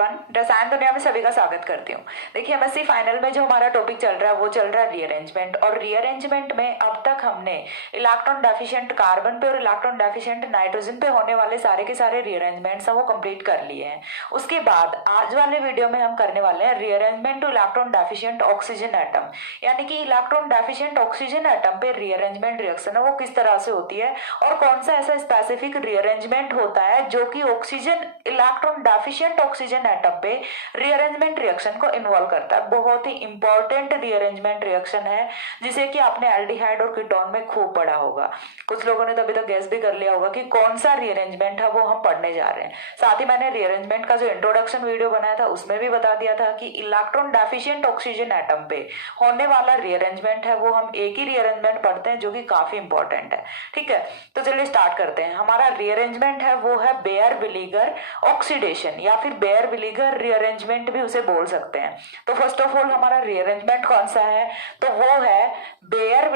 Everyone, रसायन दुनिया में सभी का स्वागत करती हूँ। देखिए एमएससी फाइनल में जो हमारा टॉपिक चल रहा है वो चल रहा है रीअरेंजमेंट। और रीअरेंजमेंट में अब तक हमने इलेक्ट्रॉन डेफिशिएंट कार्बन पे और इलेक्ट्रॉन डेफिशिएंट नाइट्रोजन पे होने वाले सारे के सारे रीअरेंजमेंट्स हैं वो कंप्लीट कर लिए हैं। उसके बाद आज वाले वीडियो में हम करने वाले हैं rearrangement two electron deficient oxygen atom, यानी कि इलेक्ट्रॉन डेफिशिएंट ऑक्सीजन एटम पे रीअरेंजमेंट रिएक्शन है वो किस तरह से होती है और कौन सा ऐसा स्पेसिफिक रीअरेंजमेंट होता है जो कि oxygen electron deficient oxygen atom पे रीअरेंजमेंट रिएक्शन को इन्वॉल्व करता है। बहुत ही इंपॉर्टेंट रीअरेंजमेंट रिएक्शन है जिसे कि आपने एल्डिहाइड और कीटोन में खूब पढ़ा होगा। कुछ लोगों ने तो अभी तक गैस भी कर लिया होगा कि कौन सा रीअरेंजमेंट है वो हम पढ़ने जा रहे हैं। साथ ही मैंने रीअरेंजमेंट का जो इंट्रोडक्शन वीडियो बनाया था उसमें भी बता दिया था कि इलेक्ट्रॉन डेफिशिएंट ऑक्सीजन एटम पे होने वाला रीअरेंजमेंट है वो हम एक ही रीअरेंजमेंट पढ़ते हैं जो कि काफी इंपॉर्टेंट है। ठीक है, तो चलिए स्टार्ट करते हैं। हमारा रीअरेंजमेंट है वो है बेयर विलीगर ऑक्सीडेशन या फिर बेयर विलीगर रीअरेंजमेंट भी उसे बोल सकते हैं। तो फर्स्ट ऑफ ऑल हमारा रीअरेंजमेंट कौन सा है, तो वो है bear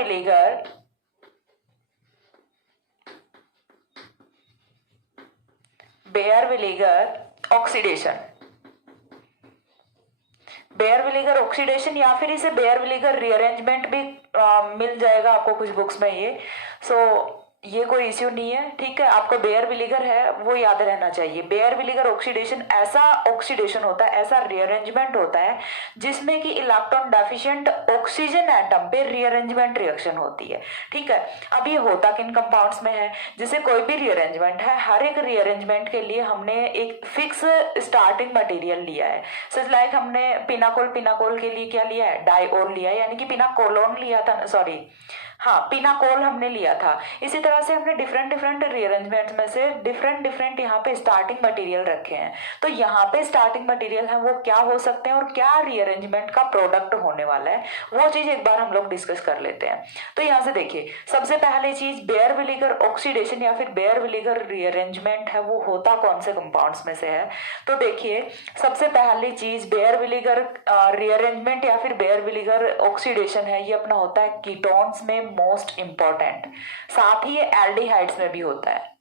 Villiger oxidation. Bear Villiger oxidation या फिर इसे बेयर विलीगर रीअरेंजमेंट भी मिल जाएगा आपको कुछ बुक्स में ये ये कोई इश्यू नहीं है। ठीक है, आपको बेयर विलीगर है वो याद रहना चाहिए। बेयर विलीगर ऑक्सीडेशन ऐसा ऑक्सीडेशन होता है, ऐसा रीअरेंजमेंट होता है जिसमें कि इलेक्ट्रॉन डेफिशिएंट ऑक्सीजन एटम पे रीअरेंजमेंट रिएक्शन होती है। ठीक है, अब ये होता किन कंपाउंड्स में है, जैसे कोई भी रीअरेंजमेंट है, हर एक रीअरेंजमेंट के लिए हमने एक फिक्स स्टार्टिंग मटेरियल लिया है। सच लाइक हमने पिनाकोल के लिए क्या लिया है, डाइओल लिया है, यानी कि पिनाकोलोन लिया था, सॉरी हाँ पिनाकोल हमने लिया था। इसी तरह से हमने डिफरेंट रीअरेंजमेंट्स में से डिफरेंट यहाँ पे स्टार्टिंग मटेरियल रखे हैं। तो यहाँ पे स्टार्टिंग मटेरियल है वो क्या हो सकते हैं और क्या रीअरेंजमेंट का प्रोडक्ट होने वाला है वो चीज एक बार हम लोग डिस्कस कर लेते हैं। तो यहाँ से देखिए, सबसे पहले चीज बेयर विलीगर ऑक्सीडेशन या फिर बेयर विलीगर रीअरेंजमेंट है वो होता कौन से कंपाउंड्स में से है। तो देखिए सबसे पहली चीज बेयर विलीगर रीअरेंजमेंट या फिर बेयर विलीगर ऑक्सीडेशन है, ये अपना होता है कीटोन्स में मोस्ट इंपॉर्टेंट। साथ ही ये एल्डिहाइड्स में भी होता है।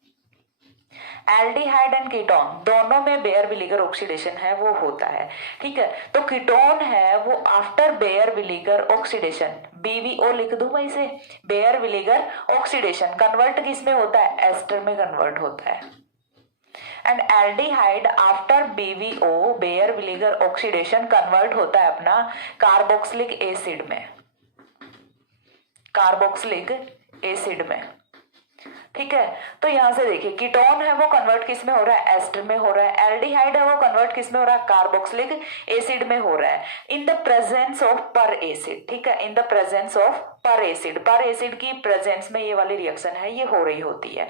एल्डिहाइड एंड कीटोन दोनों में बेयर विलीगर ऑक्सीडेशन है वो होता है। ठीक है, तो कीटोन है वो after bear Villiger oxidation, BVO लिख दूं मैं इसे, बेयर विलीगर ऑक्सीडेशन कन्वर्ट किस में होता है, एस्टर में कन्वर्ट होता है। And aldehyde after BVO Baeyer Villiger oxidation convert होता है अपना कार्बोक्सिलिक एसिड में, कार्बोक्सिलिक एसिड में। ठीक है, तो यहां से देखिए कीटोन है वो कन्वर्ट किस में हो रहा है, एस्टर में हो रहा है। एल्डिहाइड है वो कन्वर्ट किस में हो रहा है, कार्बोक्सिलिक एसिड में हो रहा है इन द प्रेजेंस ऑफ पर एसिड। ठीक है, इन द प्रेजेंस ऑफ पर एसिड की प्रेजेंस में ये वाली रिएक्शन है ये हो रही होती है।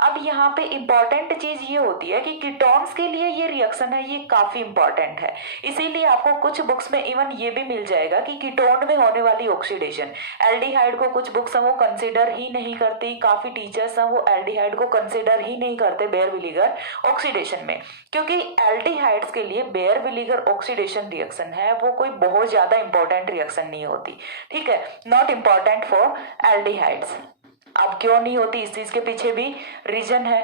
अब यहाँ पे इंपॉर्टेंट चीज ये होती है कि कीटोन्स के लिए ये रिएक्शन है ये काफी इंपॉर्टेंट है, इसीलिए आपको कुछ बुक्स में इवन ये भी मिल जाएगा कि कीटोन में होने वाली ऑक्सीडेशन एल्डिहाइड को कुछ बुक्स वो कंसिडर ही नहीं करती, काफी टीचर्स हैं वो एल्डिहाइड को कंसिडर ही नहीं करते बेयर विलीगर ऑक्सीडेशन में, क्योंकि एल्डिहाइड्स के लिए बेयर विलीगर ऑक्सीडेशन रिएक्शन है वो कोई बहुत ज्यादा इंपॉर्टेंट रिएक्शन नहीं होती। ठीक है, नॉट इंपॉर्टेंट फॉर एल्डिहाइड्स। अब क्यों नहीं होती, इस चीज के पीछे भी रीजन है।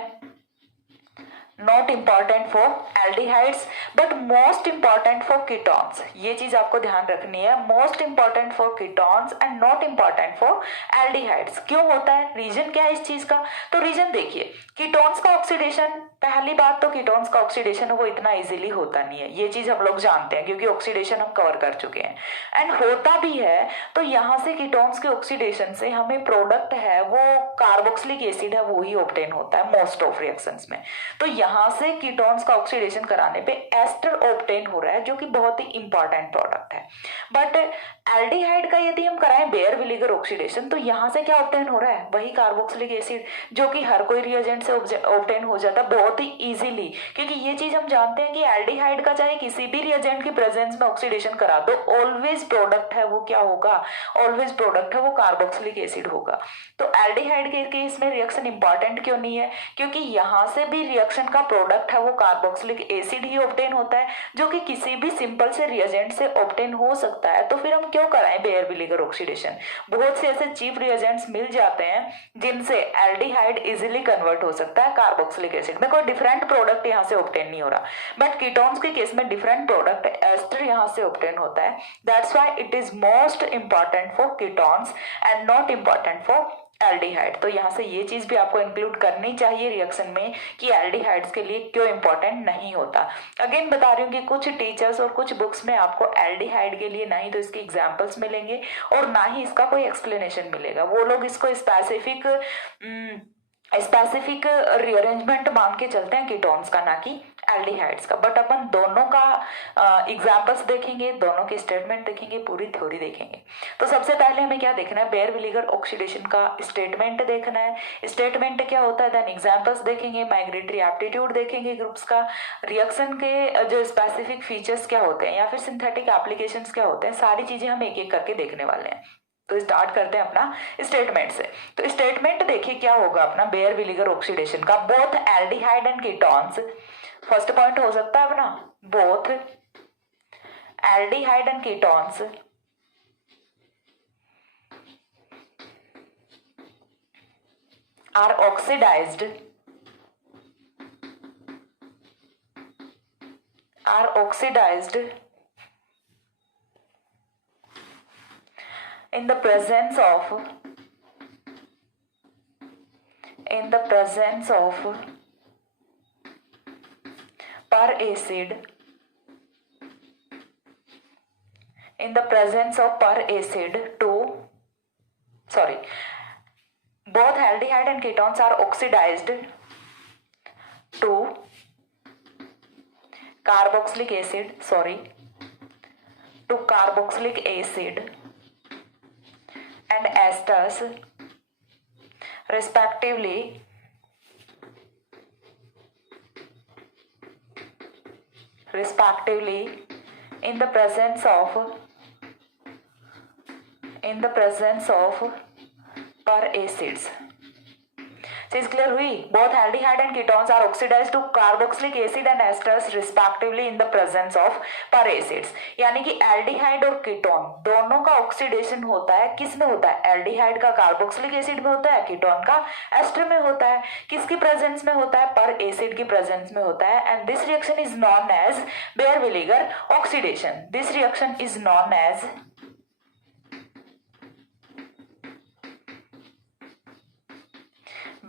Not important for aldehydes but most important for ketones, ये चीज आपको ध्यान रखनी है। Most important for ketones and not important for aldehydes. क्यों होता है, रीजन क्या है इस चीज का, तो रीजन देखिए कीटोन्स का ऑक्सीडेशन, पहली बात तो कीटोन्स का ऑक्सीडेशन वो इतना इजीली होता नहीं है, ये चीज हम लोग जानते हैं क्योंकि ऑक्सीडेशन हम कवर कर चुके हैं। एंड होता भी है तो यहाँ से कीटोन्स के ऑक्सीडेशन से हमें प्रोडक्ट है वो कार्बोक्सिलिक एसिड है वो ही ऑब्टेन होता है मोस्ट ऑफ रिएक्शंस में। तो यहाँ से कीटोन्स का ऑक्सीडेशन कराने पे एस्टर ऑब्टेन हो रहा है जो कि बहुत ही इंपॉर्टेंट प्रोडक्ट है। बट एल्डिहाइड का यदि हम कराएं बेयर विलीगर ऑक्सीडेशन तो यहाँ से क्या ऑब्टेन हो रहा है, वही कार्बोक्सिलिक एसिड जो कि हर कोई रिएजेंट से ऑब्टेन हो जाता है बहुत ही इजीली, क्योंकि ये चीज हम जानते हैं कि एल्डिहाइड का चाहे किसी भी रिएजेंट की प्रेजेंस में ऑक्सीडेशन करा दो ऑलवेज प्रोडक्ट है वो क्या होगा, ऑलवेज प्रोडक्ट है वो कार्बोक्सिलिक एसिड होगा। तो एल्डिहाइड के केस में रिएक्शन इंपॉर्टेंट क्यों नहीं है, क्योंकि यहाँ से भी रिएक्शन जिनका प्रोडक्ट है वो कार्बोक्सिलिक एसिड ही ऑब्टेन होता है, जो कि किसी भी सिंपल से रिएजेंट से ऑब्टेन हो सकता है। तो फिर हम क्यों कराएं बेयर विनेगर ऑक्सीडेशन? बहुत से ऐसे चीप रिएजेंट्स मिल जाते हैं जिनसे एल्डिहाइड इजीली कन्वर्ट हो सकता है कार्बोक्सिलिक एसिड में, कोई डिफरेंट प्रोडक्ट यहाँ से ऑब्टेन नहीं हो रहा। बट कीटोन्स के केस में डिफरेंट प्रोडक्ट एस्टर यहाँ से ऑब्टेन होता है। That's why it is most important for ketones and not important for aldehyde. तो यहाँ से ये चीज भी आपको इंक्लूड करनी चाहिए रिएक्शन में कि एल्डिहाइड्स के लिए क्यों इंपॉर्टेंट नहीं होता। अगेन बता रही हूँ कि कुछ टीचर्स और कुछ बुक्स में आपको एल्डिहाइड के लिए ना ही तो इसके एग्जांपल्स मिलेंगे और ना ही इसका कोई एक्सप्लेनेशन मिलेगा। वो लोग इसको स्पेसिफिक रीअरेंजमेंट मान के चलते हैं कीटोन्स का, ना कि एल्डिहाइड्स का। बट अपन दोनों का एग्जांपल्स देखेंगे, दोनों की स्टेटमेंट देखेंगे, पूरी थ्योरी देखेंगे। तो सबसे पहले हमें क्या देखना है? बेयर विनेगर ऑक्सीडेशन का स्टेटमेंट देखना है। स्टेटमेंट क्या होता है, देन एग्जांपल्स देखेंगे, माइग्रेटरी एप्टीट्यूड देखेंगे ग्रुप्स का, रिएक्शन के जो स्पेसिफिक फीचर्स क्या होते हैं या फिर सिंथेटिक एप्लीकेशंस क्या होते हैं, सारी चीजें हम एक एक करके देखने वाले हैं। तो स्टार्ट करते हैं अपना स्टेटमेंट से। तो स्टेटमेंट देखिए क्या होगा अपना बेयर विनेगर ऑक्सीडेशन का। Both aldehyde and ketones, first point हो सकता है अपना, both aldehyde and ketones are oxidised in the presence of per acid both aldehyde and ketones are oxidized to carboxylic acid and esters respectively in the presence of per acids। चीज clear हुई? Both aldehyde and ketones are oxidised to carboxylic acid and esters respectively in the presence of per acids. यानी कि aldehyde और ketone दोनों का oxidation होता है, किस में होता है? एल्डिहाइड का कार्बोक्सिलिक एसिड में होता है, कीटोन का एस्टर में होता है। किसकी प्रेजेंस में होता है? पर एसिड की प्रेजेंस में होता है। And this reaction is known as bear विनेगर oxidation. This reaction is known as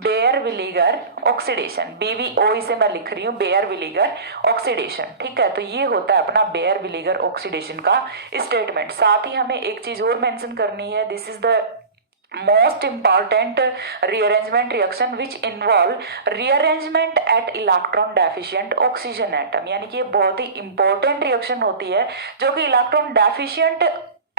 bear विनेगर ऑक्सीडेशन, BVO इसे मैं लिख रही हूं, बेयर विनेगर ऑक्सीडेशन। ठीक है, तो ये होता है अपना बेयर विनेगर ऑक्सीडेशन का स्टेटमेंट। साथ ही हमें एक चीज और मेंशन करनी है, this is the most important rearrangement reaction which involve rearrangement at electron deficient oxygen atom। यानी कि ये बहुत ही इंपॉर्टेंट रिएक्शन होती है जो कि इलेक्ट्रॉन डेफिशिएंट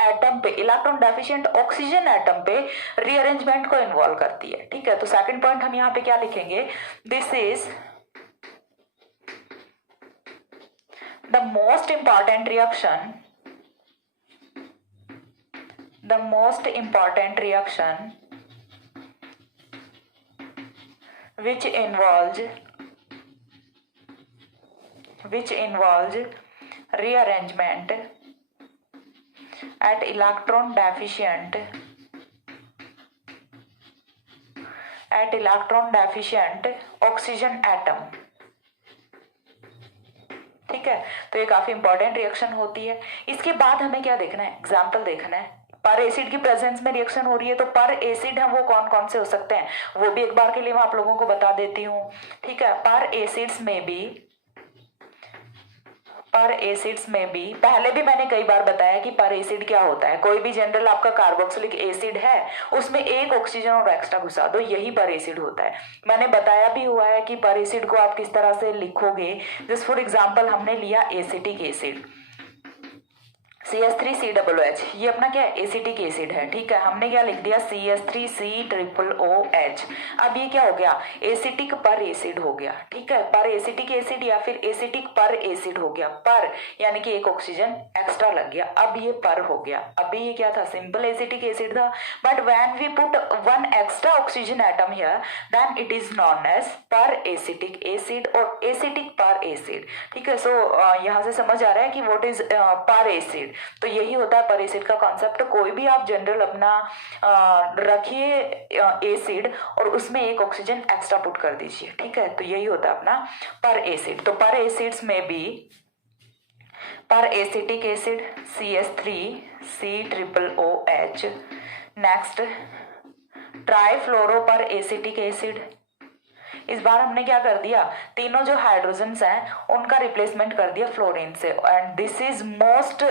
एटम पे, इलेक्ट्रॉन डेफिशिएंट ऑक्सीजन एटम पे रीअरेंजमेंट को इन्वॉल्व करती है। ठीक है, तो सेकंड पॉइंट हम यहाँ पे क्या लिखेंगे? This is the most important reaction which involves rearrangement at electron deficient oxygen atom। ठीक है, तो ये काफी इंपॉर्टेंट रिएक्शन होती है। इसके बाद हमें क्या देखना है? एग्जाम्पल देखना है। पर एसिड की प्रेजेंस में रिएक्शन हो रही है, तो पर एसिड है वो कौन कौन से हो सकते हैं वो भी एक बार के लिए मैं आप लोगों को बता देती हूँ। ठीक है, पर एसिड्स में भी पहले भी मैंने कई बार बताया कि पर एसिड क्या होता है। कोई भी जनरल आपका कार्बोक्सिलिक एसिड है, उसमें एक ऑक्सीजन और एक्स्ट्रा घुसा दो, यही पर एसिड होता है। मैंने बताया भी हुआ है कि पर एसिड को आप किस तरह से लिखोगे। जस्ट फॉर एग्जाम्पल हमने लिया एसिटिक एसिड, CH3COOH, ये अपना क्या है, एसिटिक एसिड है। ठीक है, हमने क्या लिख दिया, CH3COOH। अब ये क्या हो गया, एसिटिक पर एसिड हो गया। ठीक है, पर एसिटिक एसिड या फिर एसिटिक पर एसिड हो गया। पर यानी कि एक ऑक्सीजन एक्स्ट्रा लग गया, अब ये पर हो गया। अभी ये क्या था, सिंपल एसिटिक एसिड था, but when we put one extra oxygen atom here then it is known as peracetic acid और एसिटिक पर एसिड। ठीक है, सो यहाँ से समझ आ रहा है कि व्हाट इज पर एसिड। तो यही होता है पर एसिड का कॉन्सेप्ट। कोई भी आप जनरल अपना रखिए एसिड और उसमें एक ऑक्सीजन एक्स्ट्रा पुट कर दीजिए। ठीक है, तो यही होता है अपना पर एसिड। तो पर एसिड्स में भी पर acetic acid CH3COOH, next trifluoro पर एसिटिक एसिड। इस बार हमने क्या कर दिया, तीनों जो हाइड्रोजन्स हैं उनका रिप्लेसमेंट कर दिया फ्लोरीन से, and this is most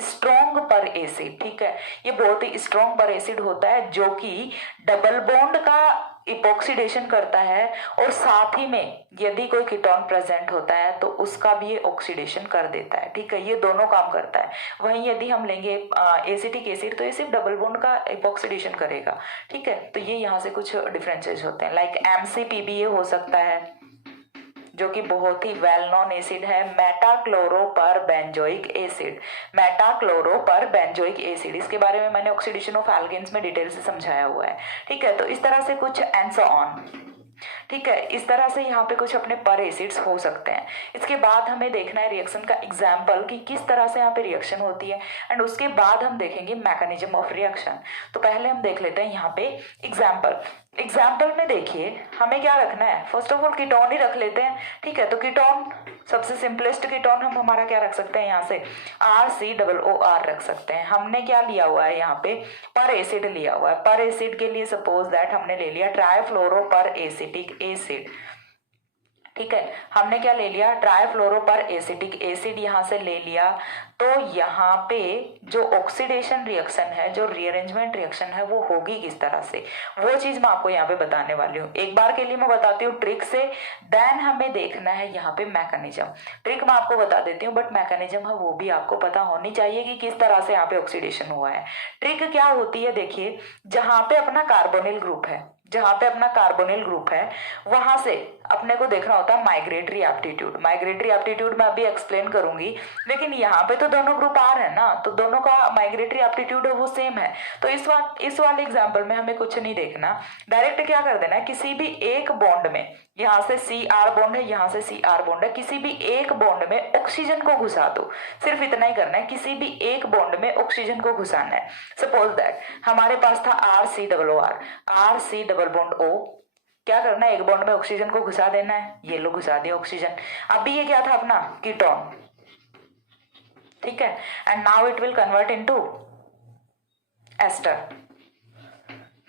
strong पर एसिड। ठीक है, ये बहुत ही स्ट्रॉन्ग पर एसिड होता है जो कि डबल बॉन्ड का इपॉक्सीडेशन करता है और साथ ही में यदि कोई कीटोन प्रेजेंट होता है तो उसका भी ये ऑक्सीडेशन कर देता है। ठीक है, ये दोनों काम करता है। वहीं यदि हम लेंगे एसिटिक एसिड तो ये सिर्फ डबल बॉन्ड का इपॉक्सीडेशन करेगा। ठीक है, तो ये यहाँ से कुछ डिफरेंसेस होते हैं, लाइक MCPBA हो सकता है जो कि बहुत ही वेल नोन एसिड है, मेटाक्लोरो पर बेंजोइक एसिड। मेटाक्लोरो पर बेंजोइक एसिड, इसके बारे में मैंने ऑक्सीडेशन ऑफ एल्केन्स में डिटेल से समझाया हुआ है। ठीक है, तो इस तरह से कुछ एंड सो ऑन। ठीक है, इस तरह से यहाँ पे कुछ अपने पर एसिड्स हो सकते हैं। इसके बाद हमें देखना है रिएक्शन का एग्जाम्पल कि किस तरह से यहाँ पे रिएक्शन होती है, एंड उसके बाद हम देखेंगे मैकेनिज्म ऑफ रिएक्शन। तो पहले हम देख लेते हैं यहाँ पे एग्जाम्पल। एग्जाम्पल में देखिए हमें क्या रखना है, फर्स्ट ऑफ ऑल कीटोन ही रख लेते हैं। ठीक है, तो कीटोन सबसे सिंपलेस्ट कीटोन हम हमारा क्या रख सकते हैं, यहाँ से RCOOR रख सकते हैं। हमने क्या लिया हुआ है यहाँ पे, पर एसिड लिया हुआ है। पर एसिड के लिए सपोज दैट हमने ले लिया ट्राइफ्लोरो पर एसिटिक एसिड। ठीक है, हमने क्या ले लिया, ट्राइफ्लोरो पर एसिटिक एसिड यहाँ से ले लिया। तो यहाँ पे जो ऑक्सीडेशन रिएक्शन है, जो रीअरेंजमेंट रिएक्शन है, वो होगी किस तरह से, वो चीज मैं आपको यहाँ पे बताने वाली हूँ। एक बार के लिए मैं बताती हूँ ट्रिक से, देन हमें देखना है यहाँ पे मैकेनिज्म। ट्रिक मैं आपको बता देती हूँ बट मैकेनिज्म है वो भी आपको पता होनी चाहिए कि किस तरह से यहाँ पे ऑक्सीडेशन हुआ है। ट्रिक क्या होती है, देखिए जहाँ पे अपना कार्बोनिल ग्रुप है, जहां पे अपना कार्बोनिल ग्रुप है वहां से अपने को देखना होता है माइग्रेटरी एप्टीट्यूड। माइग्रेटरी एप्टीट्यूड मैं अभी एक्सप्लेन करूंगी, लेकिन यहाँ पे तो दोनों ग्रुप आर है ना, तो दोनों का माइग्रेटरी एप्टीट्यूड है वो सेम है। तो इस वाले एग्जाम्पल में हमें कुछ नहीं देखना, डायरेक्ट क्या कर देना है, किसी भी एक बॉन्ड में, यहाँ से CR बॉन्ड है, यहाँ से CR बॉन्ड है, किसी भी एक बॉन्ड में ऑक्सीजन को घुसा दो। सिर्फ इतना ही करना है, किसी भी एक बॉन्ड में ऑक्सीजन को घुसाना है। सपोज दैट हमारे पास था RCOR, RC double bond O। क्या करना है, एक बॉन्ड में ऑक्सीजन को घुसा देना है, ये लो घुसा दिया ऑक्सीजन। अभी ये क्या था अपना कीटोन। ठीक है, and now it will convert into ester.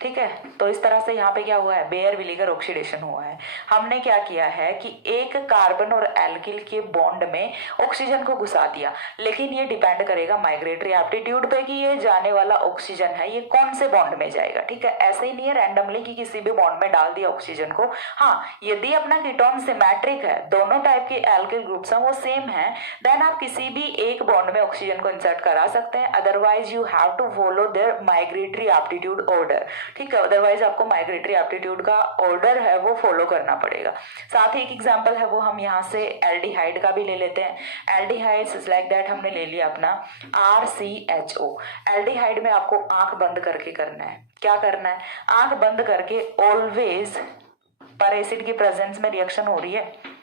ठीक है, तो इस तरह से यहाँ पे क्या हुआ है, बेयर विलीगर ऑक्सीडेशन हुआ है। हमने क्या किया है कि एक कार्बन और एल्किल के बॉन्ड में ऑक्सीजन को घुसा दिया, लेकिन ये डिपेंड करेगा माइग्रेटरी एप्टीट्यूड पे कि ये जाने वाला ऑक्सीजन है ये कौन से बॉन्ड में जाएगा। ठीक है, ऐसे ही नहीं है रैंडमली कि किसी भी बॉन्ड में डाल दिया ऑक्सीजन को। हाँ, यदि अपना कीटोन सिमेट्रिक है, दोनों टाइप के एल्किल ग्रुप्स हैं वो सेम है, देन आप किसी भी एक बॉन्ड में ऑक्सीजन को इंसर्ट करा सकते हैं। Otherwise you have to follow their migratory aptitude order. ठीक है, अदरवाइज आपको माइग्रेटरी एप्टीट्यूड का ऑर्डर है वो फॉलो करना पड़ेगा। साथ ही एक एग्जांपल है वो हम यहाँ से एल्डिहाइड का भी ले लेते हैं। एल्डिहाइड्स लाइक दैट हमने ले लिया अपना RCHO। एल्डिहाइड में आपको आंख बंद करके करना है। क्या करना है, आंख बंद करके ऑलवेज, पर एसिड की प्रेजेंस में रिएक्शन हो रही है,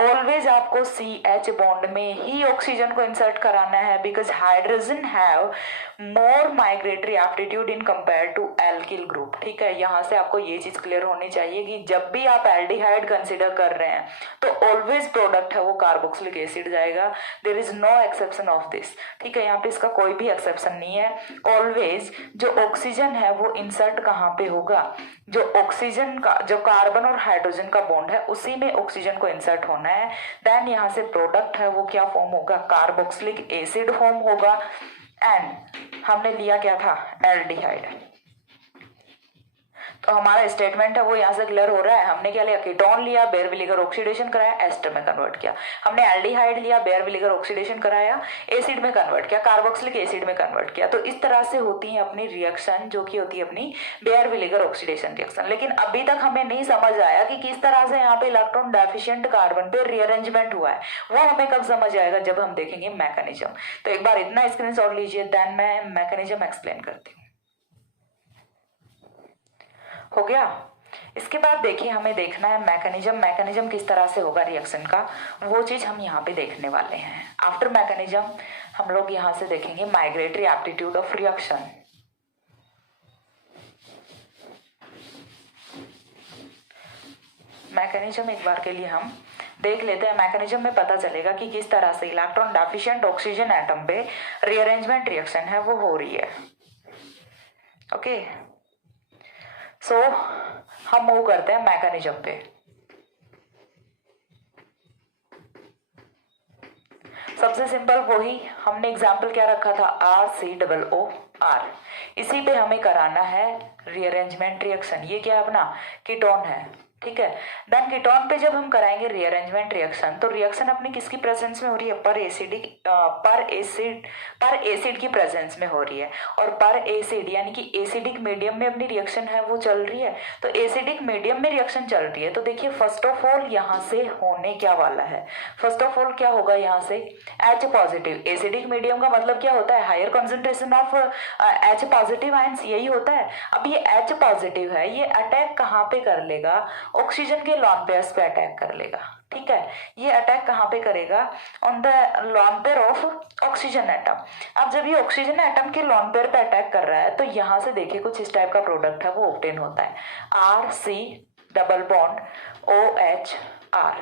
ऑलवेज आपको CH बॉन्ड में ही ऑक्सीजन को इंसर्ट कराना है, because hydrogen have more migratory aptitude in compare to alkyl group. ठीक है, यहाँ से आपको ये चीज क्लियर होनी चाहिए कि जब भी आप एल्डिहाइड कंसिडर कर रहे हैं तो ऑलवेज प्रोडक्ट है वो कार्बोक्सिलिक एसिड जाएगा। There is no exception of this. ठीक है, यहाँ पे इसका कोई भी एक्सेप्शन नहीं है। ऑलवेज जो ऑक्सीजन है वो इंसर्ट कहाँ पे होगा, जो ऑक्सीजन का, जो कार्बन और हाइड्रोजन का बॉन्ड है उसी में ऑक्सीजन को इंसर्ट होना है। देन यहाँ से प्रोडक्ट है वो क्या फॉर्म होगा, कार्बोक्सिलिक एसिड फॉर्म होगा। एंड हमने लिया क्या था, एल्डिहाइड। तो हमारा स्टेटमेंट है वो यहाँ से क्लियर हो रहा है। हमने क्या लिया, कीटोन लिया, बेयर-विनेगर ऑक्सीडेशन कराया, एस्टर में कन्वर्ट किया। हमने एल्डिहाइड लिया, बेयर-विनेगर ऑक्सीडेशन कराया, एसिड में कन्वर्ट किया, कार्बोक्सिलिक एसिड में कन्वर्ट किया। तो इस तरह से होती है अपनी रिएक्शन, जो कि होती है अपनी बेयर-विनेगर ऑक्सीडेशन रिएक्शन। लेकिन अभी तक हमें नहीं समझ आया कि किस तरह से यहाँ पे इलेक्ट्रॉन डेफिशिएंट कार्बन पे रीअरेंजमेंट हुआ है। वो हमें कब समझ आएगा, जब हम देखेंगे मैकेनिज्म। तो एक बार इतना स्क्रीनशॉट लीजिए, देन मैं मैकेनिज्म एक्सप्लेन करती हूँ। हो गया। इसके बाद देखिए हमें देखना है मैकेनिज्म किस तरह से होगा रिएक्शन का, वो चीज हम यहाँ पे देखने वाले हैं। आफ्टर मैकेनिज्म हम लोग यहाँ से देखेंगे migratory aptitude of reaction. Mechanism एक बार के लिए हम देख लेते हैं। मैकेनिज्म में पता चलेगा कि किस तरह से इलेक्ट्रॉन डेफिशिएंट ऑक्सीजन एटम पे रीअरेंजमेंट रिएक्शन है वो हो रही है। ओके, सो हम मूव करते हैं मैकेनिज्म पे। सबसे सिंपल वही हमने एग्जाम्पल क्या रखा था, RCOO। इसी पे हमें कराना है रीअरेंजमेंट रिएक्शन। ये क्या है अपना कीटोन है, ठीक है। देन कीटोन पे जब हम कराएंगे रीअरेंजमेंट रिएक्शन, तो रिएक्शन अपनी किसकी प्रेजेंस में हो रही है, पर एसिड की प्रेजेंस में हो रही है। और पर एसिड यानी कि एसिडिक मीडियम में अपनी रिएक्शन है वो चल रही है। तो एसिडिक मीडियम में रिएक्शन चल रही है, तो देखिए फर्स्ट ऑफ ऑल यहाँ से होने क्या वाला है, फर्स्ट ऑफ ऑल क्या होगा यहाँ से H पॉजिटिव। एसिडिक मीडियम का मतलब क्या होता है, higher concentration of H positive ions, यही होता है। अब ये H पॉजिटिव है, ये अटैक कहाँ पे कर लेगा, ऑक्सीजन के लॉन पेयर्स पे अटैक कर लेगा, ठीक है। ये अटैक कहाँ पे करेगा, on the lone pair of oxygen atom. अब जब ये ऑक्सीजन एटम के लॉन पेयर पे अटैक कर रहा है, तो यहाँ से देखिए कुछ इस टाइप का प्रोडक्ट है वो ऑब्टेन होता है, RC डबल बॉन्ड OHR।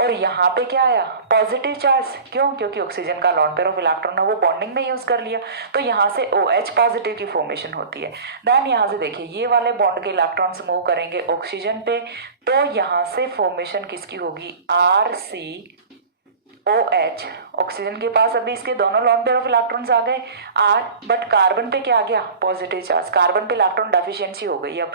और यहाँ पे क्या आया, पॉजिटिव चार्ज। क्यों, क्योंकि ऑक्सीजन का लॉन पेयर ऑफ इलेक्ट्रॉन है वो बॉन्डिंग में यूज कर लिया, तो यहाँ से OH पॉजिटिव की फॉर्मेशन होती है। देन यहाँ से देखिए ये वाले बॉन्ड के इलेक्ट्रॉन्स मूव करेंगे ऑक्सीजन पे, तो यहाँ से फॉर्मेशन किसकी होगी, RCOH। ऑक्सीजन के पास अभी इसके दोनों लॉन पेयर ऑफ इलेक्ट्रॉन्स आ गए R, बट कार्बन पे क्या आ गया, पॉजिटिव चार्ज। कार्बन पे इलेक्ट्रॉन डेफिशिएंसी हो गई। अब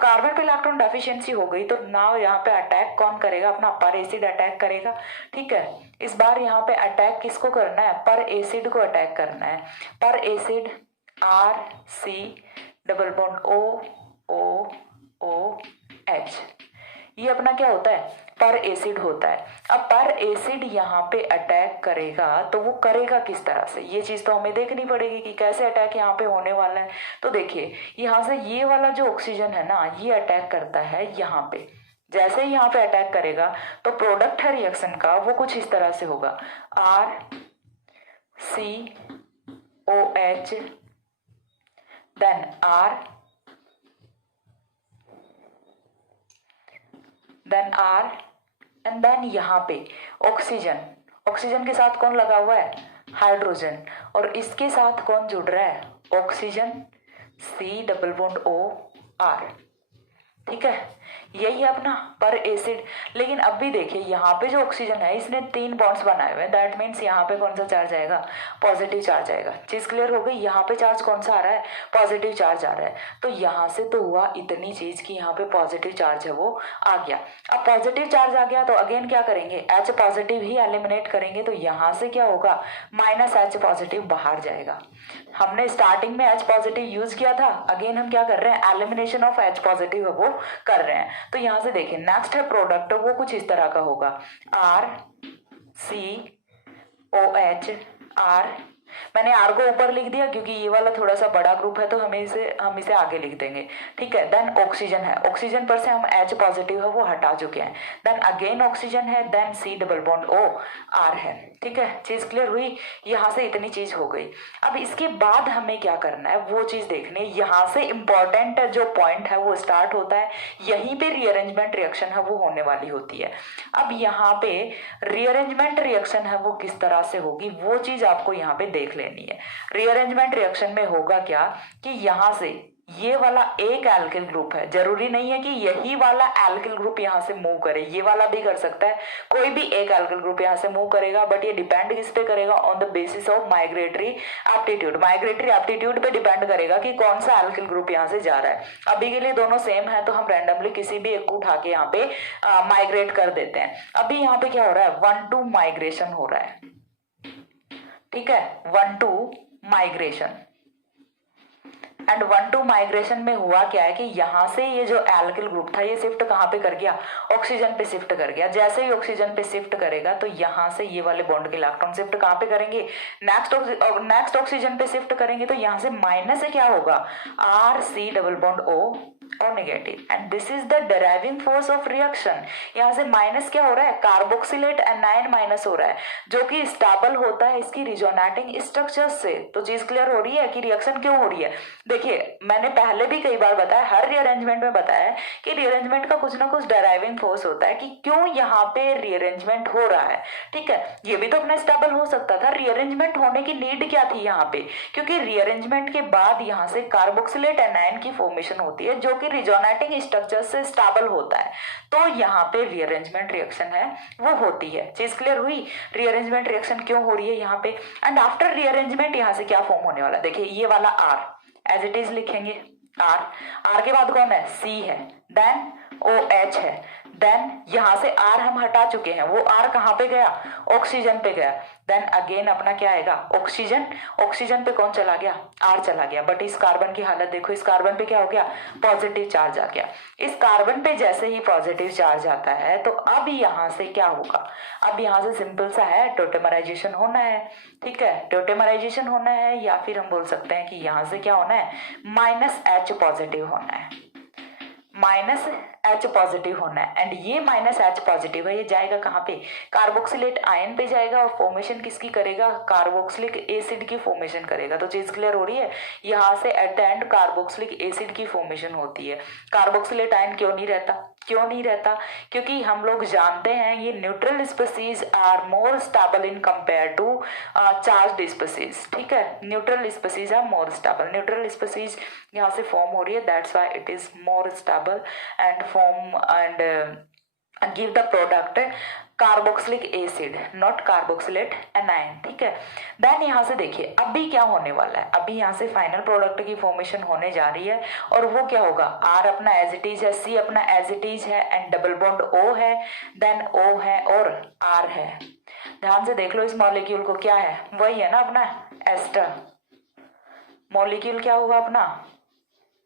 कार्बन पे इलेक्ट्रॉन डेफिशिएंसी हो गई, तो नाउ यहाँ पे अटैक कौन करेगा, अपना पर एसिड अटैक करेगा, ठीक है। इस बार यहाँ पे अटैक किसको करना है, पर एसिड को अटैक करना है। पर acid RC double bond OH, ये अपना क्या होता है, पर एसिड होता है। अब पर एसिड यहाँ पे अटैक करेगा, तो वो करेगा किस तरह से, ये चीज तो हमें देखनी पड़ेगी कि कैसे अटैक यहाँ पे होने वाला है। तो देखिए यहाँ से ये वाला जो ऑक्सीजन है ना, ये अटैक करता है यहाँ पे। जैसे ही यहाँ पे अटैक करेगा, तो प्रोडक्ट है रिएक्शन का वो कुछ इस तरह से होगा, RCOH then R and then यहाँ पे ऑक्सीजन के साथ कौन लगा हुआ है, हाइड्रोजन। और इसके साथ कौन जुड़ रहा है, oxygen C double bond OR, ठीक है। यही है अपना पर एसिड। लेकिन अब भी देखिए यहाँ पे जो ऑक्सीजन है इसने 3 बॉन्ड्स बनाए हुए हैं, दैट मीन्स यहाँ पे कौन सा चार्ज आएगा, पॉजिटिव चार्ज आएगा। चीज क्लियर हो गई, यहाँ पे चार्ज कौन सा आ रहा है, पॉजिटिव चार्ज आ रहा है। तो यहाँ से तो हुआ इतनी चीज कि यहाँ पे पॉजिटिव चार्ज है वो आ गया। अब पॉजिटिव चार्ज आ गया तो अगेन क्या करेंगे, H पॉजिटिव ही एलिमिनेट करेंगे, तो यहाँ से क्या होगा, -H पॉजिटिव बाहर जाएगा। हमने स्टार्टिंग में H पॉजिटिव यूज किया था, अगेन हम क्या कर रहे हैं, एलिमिनेशन ऑफ H पॉजिटिव है वो कर रहे हैं। तो यहां से देखिए नेक्स्ट है प्रोडक्ट, वो कुछ इस तरह का होगा, RCOH R। मैंने R को ऊपर लिख दिया क्योंकि ये वाला थोड़ा सा बड़ा ग्रुप है, तो हम इसे आगे लिख देंगे, ठीक है। देन ऑक्सीजन है, ऑक्सीजन पर से हम H पॉजिटिव है वो हटा चुके हैं। देन अगेन ऑक्सीजन है, then C double bond OR है, ठीक है। चीज क्लियर हुई, यहाँ से इतनी चीज हो गई। अब इसके बाद हमें क्या करना है वो चीज देखनी है। यहाँ से इंपॉर्टेंट जो पॉइंट है वो स्टार्ट होता है, यहीं पे रीअरेंजमेंट रिएक्शन है वो होने वाली होती है। अब यहाँ पे रीअरेंजमेंट रिएक्शन है वो किस तरह से होगी, वो चीज आपको यहाँ पे देख लेनी है। रीअरेंजमेंट रिएक्शन में होगा क्या कि यहाँ से ये वाला एक एल्किल ग्रुप है, जरूरी नहीं है कि यही वाला एल्किल ग्रुप यहाँ से मूव करे, ये वाला भी कर सकता है, कोई भी एक एल्किल ग्रुप यहाँ से मूव करेगा, बट ये डिपेंड किस पे करेगा, on the basis of migratory aptitude. Migratory aptitude पे डिपेंड करेगा कि कौन सा एल्किल ग्रुप यहाँ से जा रहा है। अभी के लिए दोनों सेम है तो हम रैंडमली किसी भी एक को उठा के यहाँ पे माइग्रेट कर देते हैं। अभी यहाँ पे क्या हो रहा है, 1-2 माइग्रेशन हो रहा है, ठीक है, 1-2 माइग्रेशन। एंड 1-2 माइग्रेशन में हुआ क्या है कि यहाँ से ये जो एल्किल ग्रुप था ये शिफ्ट कहाँ पे कर गया, ऑक्सीजन पे शिफ्ट कर गया। जैसे ही ऑक्सीजन पे शिफ्ट करेगा तो यहाँ से ये वाले बॉन्ड के इलेक्ट्रॉन शिफ्ट कहाँ पे करेंगे, नेक्स्ट ऑक्सीजन पे शिफ्ट करेंगे। तो यहाँ से माइनस से क्या होगा, RC डबल बॉन्ड O और negative, and this is the deriving force of reaction. यहाँ से माइनस क्या हो रहा है, कार्बोक्सिलेट एनायन माइनस हो रहा है, जो कि स्टेबल होता है इसकी रिजोनेटिंग स्ट्रक्चर से। तो चीज क्लियर हो रही है कि रिएक्शन क्यों हो रही है। देखिए मैंने पहले भी कई बार बताया, हर रीअरेंजमेंट में बताया है कि रीअरेंजमेंट का कुछ ना कुछ डिराइविंग फोर्स होता है कि क्यों यहाँ पे रीअरेंजमेंट हो रहा है, ठीक है। ये भी तो अपना स्टेबल हो सकता था, रीअरेंजमेंट होने की नीड क्या थी यहाँ पे, क्योंकि रीअरेंजमेंट के बाद यहाँ से कार्बोक्सिलेट एनायन की फॉर्मेशन होती है जो कि रिजोनेटिंग स्ट्रक्चर से स्टेबल होता है। तो यहाँ पे रीअरेंजमेंट रिएक्शन है वो होती है। चीज क्लियर हुई, रीअरेंजमेंट रिएक्शन क्यों हो रही है यहाँ पे। एंड आफ्टर रीअरेंजमेंट यहाँ से क्या फॉर्म होने वाला, देखिए ये वाला R एज इट इज लिखेंगे, R के बाद कौन है, C है, देन OH है, देन यहाँ से R हम हटा चुके हैं, वो R कहाँ पे गया, ऑक्सीजन पे गया। देन अगेन अपना क्या आएगा, ऑक्सीजन, ऑक्सीजन पे कौन चला गया, R चला गया। बट इस कार्बन की हालत देखो, इस कार्बन पे क्या हो गया, पॉजिटिव चार्ज आ गया। इस कार्बन पे जैसे ही पॉजिटिव चार्ज आता है तो अब यहाँ से क्या होगा, अब यहाँ से सिंपल सा है, टोटेमराइजेशन होना है, ठीक है, टोटेमराइजेशन होना है, या फिर हम बोल सकते हैं कि यहाँ से क्या होना है, -H पॉजिटिव होना है, -H पॉजिटिव होना है। एंड ये -H पॉजिटिव है, ये जाएगा कहाँ पे, कार्बोक्सिलेट आयन पे जाएगा और फॉर्मेशन किसकी करेगा, कार्बोक्सिलिक एसिड की फॉर्मेशन करेगा। तो चीज क्लियर हो रही है, यहाँ से at the end carboxylic acid की फॉर्मेशन होती है। कार्बोक्सिलेट आयन क्यों नहीं रहता, क्यों नहीं रहता, क्योंकि हम लोग जानते हैं ये neutral species are more stable in compare to charged species, ठीक है, neutral species are more stable, neutral species यहाँ से फॉर्म हो रही है, that's why it is more stable and form and give the product carboxylic acid, not carboxylate anion, ठीक है। Then यहाँ से देखिए अभी क्या होने वाला है, अभी यहाँ से फाइनल प्रोडक्ट की फॉर्मेशन होने जा रही है और वो क्या होगा, R अपना एज इट इज है, C अपना एज इट इज है, एंड डबल बॉन्ड O है, देन O है और R है। ध्यान से देख लो इस मॉलिक्यूल को, क्या है, वही है ना अपना एस्टर, मॉलिक्यूल क्या हुआ अपना,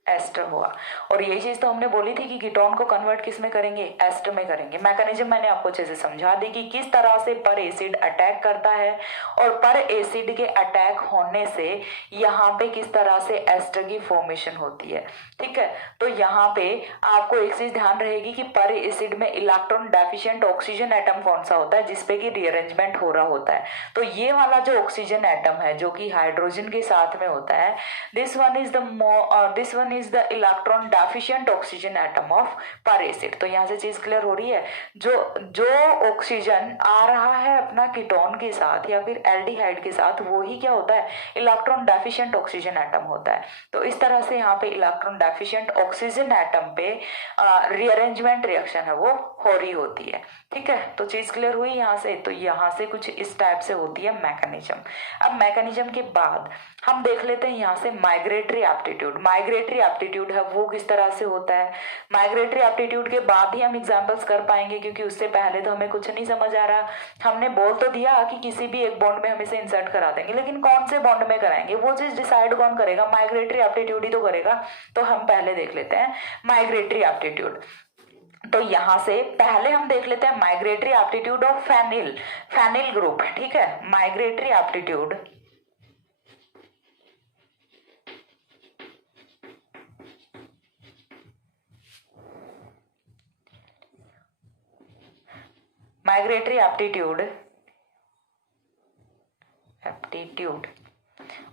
एस्टर हुआ। और यही चीज तो हमने बोली थी कि कीटोन को कन्वर्ट किस में करेंगे, एस्टर में करेंगे। मैकेनिज्म मैंने आपको अच्छे से समझा दी कि किस तरह से पर एसिड अटैक करता है और पर एसिड के अटैक होने से यहाँ पे किस तरह से एस्टर की फॉर्मेशन होती है, ठीक है। तो यहाँ पे आपको एक चीज ध्यान रहेगी कि पर एसिड में इलेक्ट्रॉन डेफिशिएंट ऑक्सीजन एटम कौन सा होता है, जिसपे की रीअरेंजमेंट हो रहा होता है। तो ये वाला जो ऑक्सीजन एटम है जो कि हाइड्रोजन के साथ में होता है, this one is the electron deficient oxygen atom of पर एसिड। तो यहाँ से चीज क्लियर हो रही है, जो ऑक्सीजन आ रहा है अपना कीटोन के साथ या फिर एल्डिहाइड के साथ, वो ही क्या होता है, इलेक्ट्रॉन डेफिशिएंट ऑक्सीजन एटम होता है। तो इस तरह से यहाँ पे इलेक्ट्रॉन डेफिशिएंट ऑक्सीजन एटम पे रीअरेंजमेंट रिएक्शन है वो हो रही होती है, ठीक है। तो चीज क्लियर हुई यहाँ से। तो यहाँ से कुछ इस टाइप से होती है मैकेनिज्म। अब मैकेनिज्म के बाद हम देख लेते हैं यहाँ से माइग्रेटरी एप्टीट्यूड। माइग्रेटरी एप्टीट्यूड है वो किस तरह से होता है, माइग्रेटरी एप्टीट्यूड के बाद ही हम एग्जांपल्स कर पाएंगे, क्योंकि उससे पहले तो हमें कुछ नहीं समझ आ रहा। हमने बोल तो दिया कि किसी भी एक बॉन्ड में हम इसे इंसर्ट करा देंगे, लेकिन कौन से बॉन्ड में कराएंगे वो चीज डिसाइड कौन करेगा, माइग्रेटरी एप्टीट्यूड ही तो करेगा। तो हम पहले देख लेते हैं माइग्रेटरी एप्टीट्यूड। तो यहां से पहले हम देख लेते हैं migratory aptitude of phenyl group, ठीक है। Migratory aptitude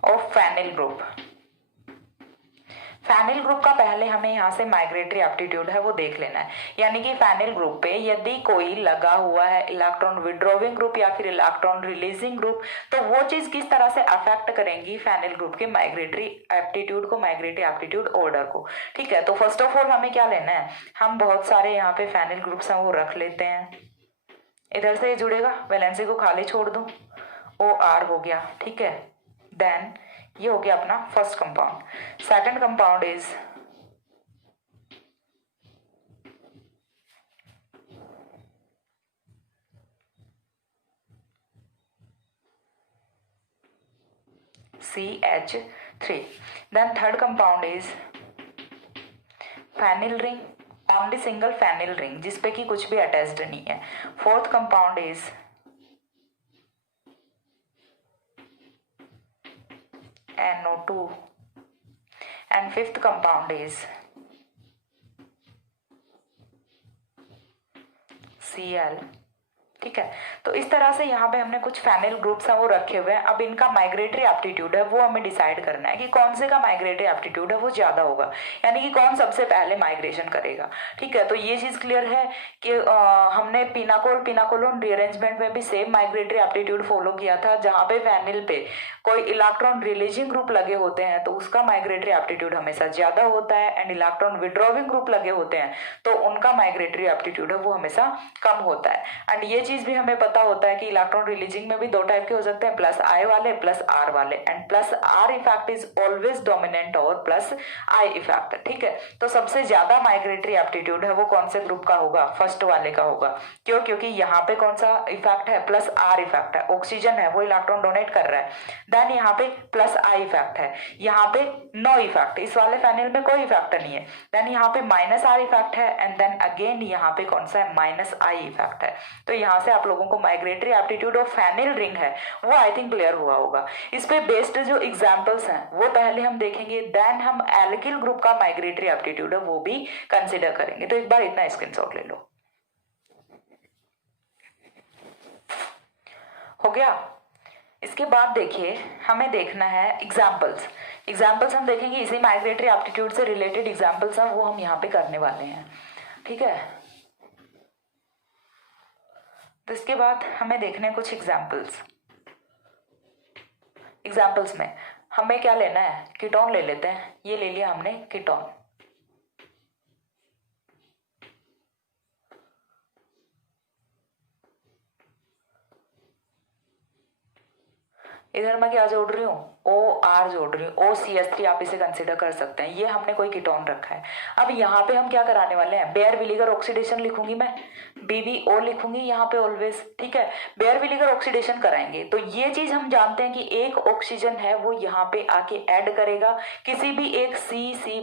of phenyl group. Phenyl group का पहले हमें यहाँ से माइग्रेटरी एप्टीट्यूड है वो देख लेना है, यानी कि फेनिल ग्रुप पे यदि कोई लगा हुआ है इलेक्ट्रॉन विड्रॉविंग ग्रुप या फिर इलेक्ट्रॉन रिलीजिंग ग्रुप, तो वो चीज किस तरह से अफेक्ट करेंगी फेनिल ग्रुप के माइग्रेटरी एप्टीट्यूड को, माइग्रेटरी एप्टीट्यूड ऑर्डर को। ठीक है, तो फर्स्ट ऑफ ऑल हमें क्या लेना है, हम बहुत सारे यहाँ पे फेनिल ग्रुप्स हैं वो रख लेते हैं। इधर से जुड़ेगा, वैलेंसी को खाली छोड़ दूं, OR हो गया। ठीक है, देन ये हो गया अपना first compound. Second compound is CH3। Then third compound is phenyl ring, only single phenyl ring जिसपे कि कुछ भी अटैच्ड नहीं है। Fourth compound is NO2 and fifth compound is Cl। ठीक है, तो इस तरह से यहाँ पे हमने कुछ फेनिल ग्रुप्स हैं वो रखे हुए हैं। अब इनका माइग्रेटरी एप्टीट्यूड है वो हमें डिसाइड करना है कि कौन से का माइग्रेटरी एप्टीट्यूड है वो ज्यादा होगा, यानी कि कौन सबसे पहले माइग्रेशन करेगा। ठीक है, तो ये चीज क्लियर है कि हमने पिनाकोलोन रीअरेंजमेंट में भी सेम माइग्रेटरी एप्टीट्यूड फॉलो किया था, जहाँ पे फेनिल पे कोई इलेक्ट्रॉन रिलीजिंग ग्रुप लगे होते हैं तो उसका माइग्रेटरी एप्टीट्यूड हमेशा ज्यादा होता है, एंड इलेक्ट्रॉन विड्रॉविंग ग्रुप लगे होते हैं तो उनका माइग्रेटरी एप्टीट्यूड है वो हमेशा कम होता है। एंड ये चीज भी हमें पता होता है कि इलेक्ट्रॉन रिलीजिंग में भी दो टाइप के हो सकते हैं, प्लस I वाले प्लस R वाले, and plus R effect is always dominant और प्लस I इफेक्ट। ठीक है, तो सबसे ज्यादा माइग्रेटरी एप्टीट्यूड है वो कौन से ग्रुप का होगा, फर्स्ट वाले का होगा। क्यों, क्योंकि यहाँ पे कौन सा इफेक्ट है, प्लस R इफेक्ट है, ऑक्सीजन है वो इलेक्ट्रॉन डोनेट कर रहा है। देन यहाँ पे प्लस I इफेक्ट है, यहाँ पे नो इफेक्ट, इस वाले फेनिल में कोई इफेक्ट नहीं है। देन यहाँ पे माइनस R इफेक्ट है, एंड देन अगेन यहाँ पे कौन सा है, माइनस I इफेक्ट है। तो यहाँ से आप लोगों को migratory aptitude of phenyl ring है वो आई थिंक क्लियर हुआ होगा। इस पे बेस्ड जो एग्जांपल्स हैं वो पहले हम देखेंगे, देन हम एल्किल ग्रुप का माइग्रेटरी एप्टीट्यूड है वो भी कंसीडर करेंगे। तो एक बार इतना स्क्रीनशॉट ले लो। हो गया। इसके बाद देखिए हमें देखना है एग्जाम्पल्स हम देखेंगे, इसी माइग्रेटरी एप्टीट्यूड से रिलेटेड एग्जाम्पल्स हैं वो हम यहाँ पे करने वाले हैं। ठीक है, तो इसके बाद हमें देखने कुछ एग्जाम्पल्स में हमें क्या लेना है, कीटोन ले लेते हैं। ये ले लिया हमने कीटोन। इधर मैं क्या जोड़ रही हूँ, OR जोड़ रही हूँ, OCH3 आप इसे कंसिडर कर सकते हैं। ये हमने कोई कीटोन रखा है। अब यहाँ पे हम क्या कराने वाले हैं, बेयर विलीगर ऑक्सीडेशन लिखूंगी मैं, BBO लिखूंगी यहाँ पे ऑलवेज। ठीक है, बेयर विलीगर ऑक्सीडेशन कराएंगे तो ये चीज हम जानते हैं कि एक ऑक्सीजन है वो यहाँ पे आके ऐड करेगा किसी भी एक C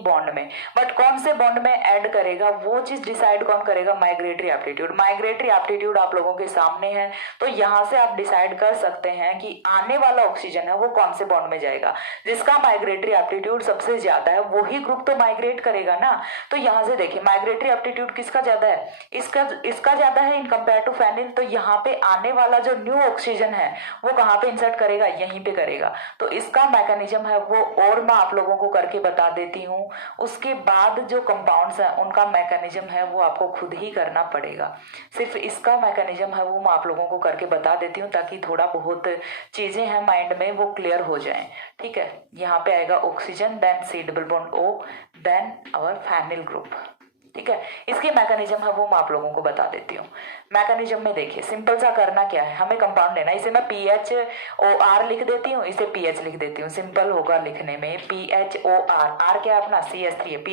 बॉन्ड में, बट कौन से बॉन्ड में ऐड करेगा वो चीज डिसाइड कौन करेगा, माइग्रेटरी एप्टीट्यूड। माइग्रेटरी एप्टीट्यूड आप लोगों के सामने है, तो यहाँ से आप डिसाइड कर सकते हैं कि आने वाला ऑक्सीजन है वो कौन से बॉन्ड में जाएगा। जिसका माइग्रेटरी एप्टीट्यूड सबसे ज्यादा है वही ग्रुप तो माइग्रेट करेगा ना। तो यहाँ से देखिए माइग्रेटरी एप्टीट्यूड किसका ज्यादा है, इसका ज्यादा है इन कंपेयर टू फेनिल। तो यहाँ पे आने वाला जो न्यू ऑक्सीजन है वो कहाँ पे इंसर्ट करेगा, यहीं पे करेगा। तो इसका मैकेनिज्म है वो और मैं आप लोगों को करके बता देती हूँ। उसके बाद जो कंपाउंड्स हैं उनका मैकेनिज्म है वो आपको खुद ही करना पड़ेगा। सिर्फ इसका मैकेनिज्म है वो मैं आप लोगों को करके बता देती हूँ ताकि थोड़ा बहुत चीजें हैं माइंड में वो क्लियर हो जाएं। ठीक है, यहाँ पे आएगा oxygen, then C double bond O, then our phenyl group. ठीक है, इसकी मैकेनिज्म है वो मैं आप लोगों को बता देती हूँ। मैकेनिज्म में देखिए सिंपल सा करना क्या है, हमें कंपाउंड लेना है। इसे मैं PHOR लिख देती हूँ, इसे PH लिख देती हूँ, सिंपल होगा लिखने में। PHOR, R क्या है अपना CH3 है,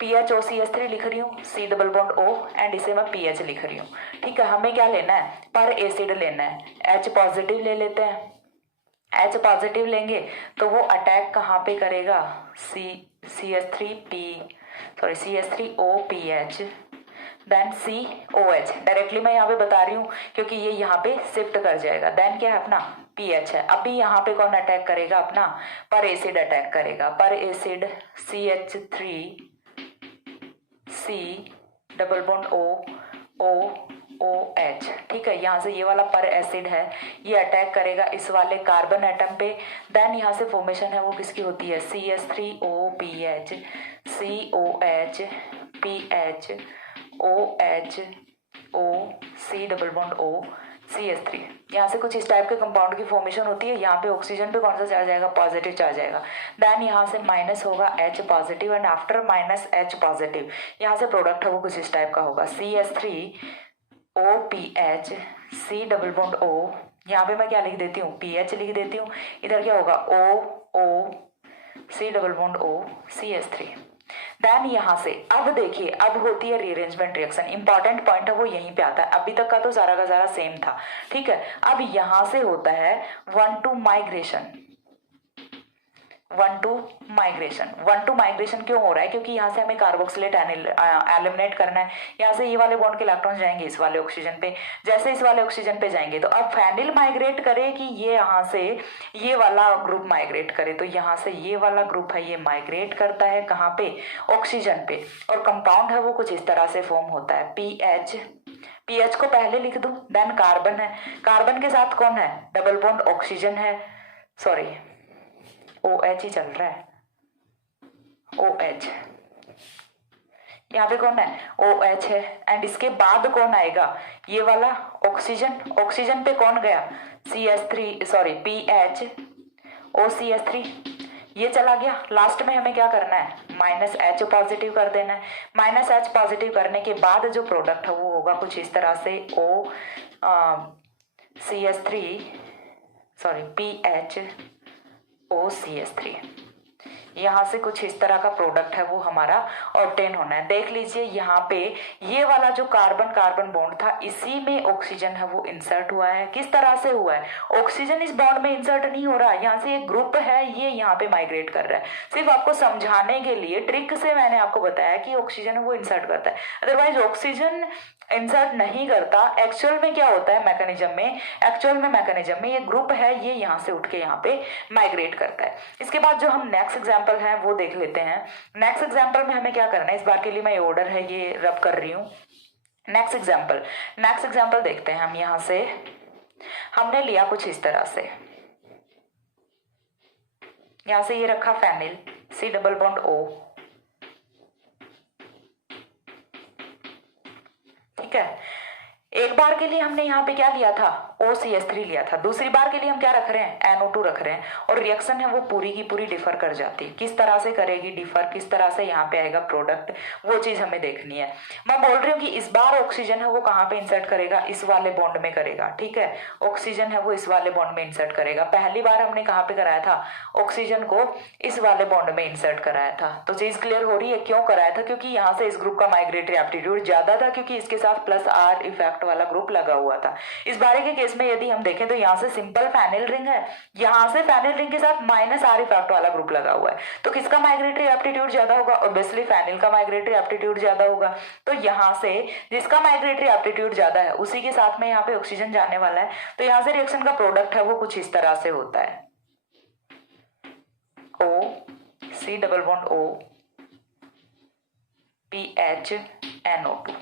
PHOCH3 लिख रही हूँ, C double bond O, and इसे मैं PH लिख रही हूँ। ठीक है, हमें क्या लेना है, पर एसिड लेना है। H पॉजिटिव ले लेते हैं, H पॉजिटिव लेंगे तो वो अटैक कहाँ पे करेगा, CH3OPH, देन COH। डायरेक्टली मैं यहाँ पे बता रही हूँ क्योंकि ये यहाँ पे शिफ्ट कर जाएगा। देन क्या है अपना PH है। अभी यहाँ पे कौन अटैक करेगा, अपना पर एसिड अटैक करेगा। पर acid CH3C double bond O OH, ठीक है। यहाँ से ये वाला पर एसिड है, ये अटैक करेगा इस वाले कार्बन एटम पे, देन यहाँ से फॉर्मेशन है वो किसकी होती है, CH3OPH, COH PH OH O C double bond O CH3। यहाँ से कुछ इस टाइप के कंपाउंड की फॉर्मेशन होती है। यहाँ पे ऑक्सीजन पे कौन सा चार्ज आएगा, पॉजिटिव चार्ज आएगा। देन यहाँ से माइनस होगा H positive, and after minus H positive यहाँ से प्रोडक्ट है वो कुछ इस टाइप का होगा, CH3OPH C double bond O, यहाँ पे मैं क्या लिख देती हूँ, PH लिख देती हूँ। इधर क्या होगा, O C double bond O CH3। Then यहाँ से अब देखिए, अब होती है रीअरेंजमेंट रिएक्शन। इंपॉर्टेंट पॉइंट है वो यहीं पे आता है। अभी तक का तो सारा का सारा सेम था, ठीक है। अब यहाँ से होता है 1 to माइग्रेशन। 1 to माइग्रेशन क्यों हो रहा है, क्योंकि यहाँ से हमें कार्बोक्सिलेट एलिमिनेट करना है। यहाँ से ये वाले बॉन्ड के इलेक्ट्रॉन जाएंगे इस वाले ऑक्सीजन पे, जैसे इस वाले ऑक्सीजन पे जाएंगे तो अब फेनिल माइग्रेट करे कि ये यहाँ से ये वाला ग्रुप माइग्रेट करे, तो यहाँ से ये वाला ग्रुप है ये माइग्रेट करता है कहाँ पे, ऑक्सीजन पे, और कंपाउंड है वो कुछ इस तरह से फॉर्म होता है, PH को पहले लिख दूं, देन कार्बन है, कार्बन के साथ कौन है, डबल बॉन्ड ऑक्सीजन है, सॉरी OH ही चल रहा है, OH यहाँ पे कौन है, OH है, एंड इसके बाद कौन आएगा, ये वाला ऑक्सीजन, ऑक्सीजन पे कौन गया, PH OCH3, ये चला गया। लास्ट में हमें क्या करना है, माइनस H पॉजिटिव कर देना है। माइनस H पॉजिटिव करने के बाद जो प्रोडक्ट है वो होगा कुछ इस तरह से PH OCH3। यहाँ से कुछ इस तरह का प्रोडक्ट है वो हमारा ऑब्टेन होना है। देख लीजिए यहाँ पे ये वाला जो कार्बन कार्बन बॉन्ड था इसी में ऑक्सीजन है वो इंसर्ट हुआ है। किस तरह से हुआ है, ऑक्सीजन इस बॉन्ड में इंसर्ट नहीं हो रहा, यहाँ से एक ग्रुप है ये यहाँ पे माइग्रेट कर रहा है। सिर्फ आपको समझाने के लिए ट्रिक से मैंने आपको बताया कि ऑक्सीजन वो इंसर्ट करता है, अदरवाइज ऑक्सीजन इंसर्ट नहीं करता। एक्चुअल में क्या होता है मैकेनिज्म में ये ग्रुप है ये यहाँ से उठ के यहाँ पे माइग्रेट करता है। इसके बाद जो हम नेक्स्ट एग्जांपल है वो देख लेते हैं। नेक्स्ट एग्जांपल में हमें क्या करना है, इस बार के लिए मैं ऑर्डर है ये रब कर रही हूँ। नेक्स्ट एग्जांपल देखते हैं हम। यहाँ से हमने लिया कुछ इस तरह से, यहाँ से ये रखा phenyl C double bond O, ठीक है। एक बार के लिए हमने यहाँ पे क्या लिया था, OCH3 लिया था, दूसरी बार के लिए हम क्या रख रहे हैं, NO2 रख रहे हैं, और रिएक्शन है वो पूरी की पूरी डिफर कर जाती है। किस तरह से करेगी डिफर, किस तरह से यहाँ पे आएगा प्रोडक्ट, वो चीज हमें देखनी है। मैं बोल रही हूँ कि इस बार ऑक्सीजन है वो कहाँ पे इंसर्ट करेगा, इस वाले बॉन्ड में करेगा, ठीक है। ऑक्सीजन है वो इस वाले बॉन्ड में इंसर्ट करेगा। पहली बार हमने कहाँ पे कराया था, ऑक्सीजन को इस वाले बॉन्ड में इंसर्ट कराया था। तो चीज क्लियर हो रही है क्यों कराया था, क्योंकि यहाँ से इस ग्रुप का माइग्रेटरी एप्टीट्यूड ज्यादा था, क्योंकि इसके साथ प्लस R इफेक्ट वाला ग्रुप लगा हुआ था। इस बारे के केस में यदि हम देखें तो यहाँ से सिंपल फेनिल रिंग है, यहाँ से फेनिल रिंग के साथ माइनस R इफेक्ट वाला ग्रुप लगा हुआ है, तो किसका माइग्रेटरी एप्टीट्यूड ज्यादा होगा, ऑब्वियसली फेनिल का माइग्रेटरी एप्टीट्यूड ज्यादा होगा। तो यहाँ से जिसका माइग्रेटरी एप्टीट्यूड ज्यादा है उसी के साथ में यहाँ पे ऑक्सीजन जाने वाला है, तो यहाँ से रिएक्शन का प्रोडक्ट है वो कुछ इस तरह से होता है, C double bond O PH NO2,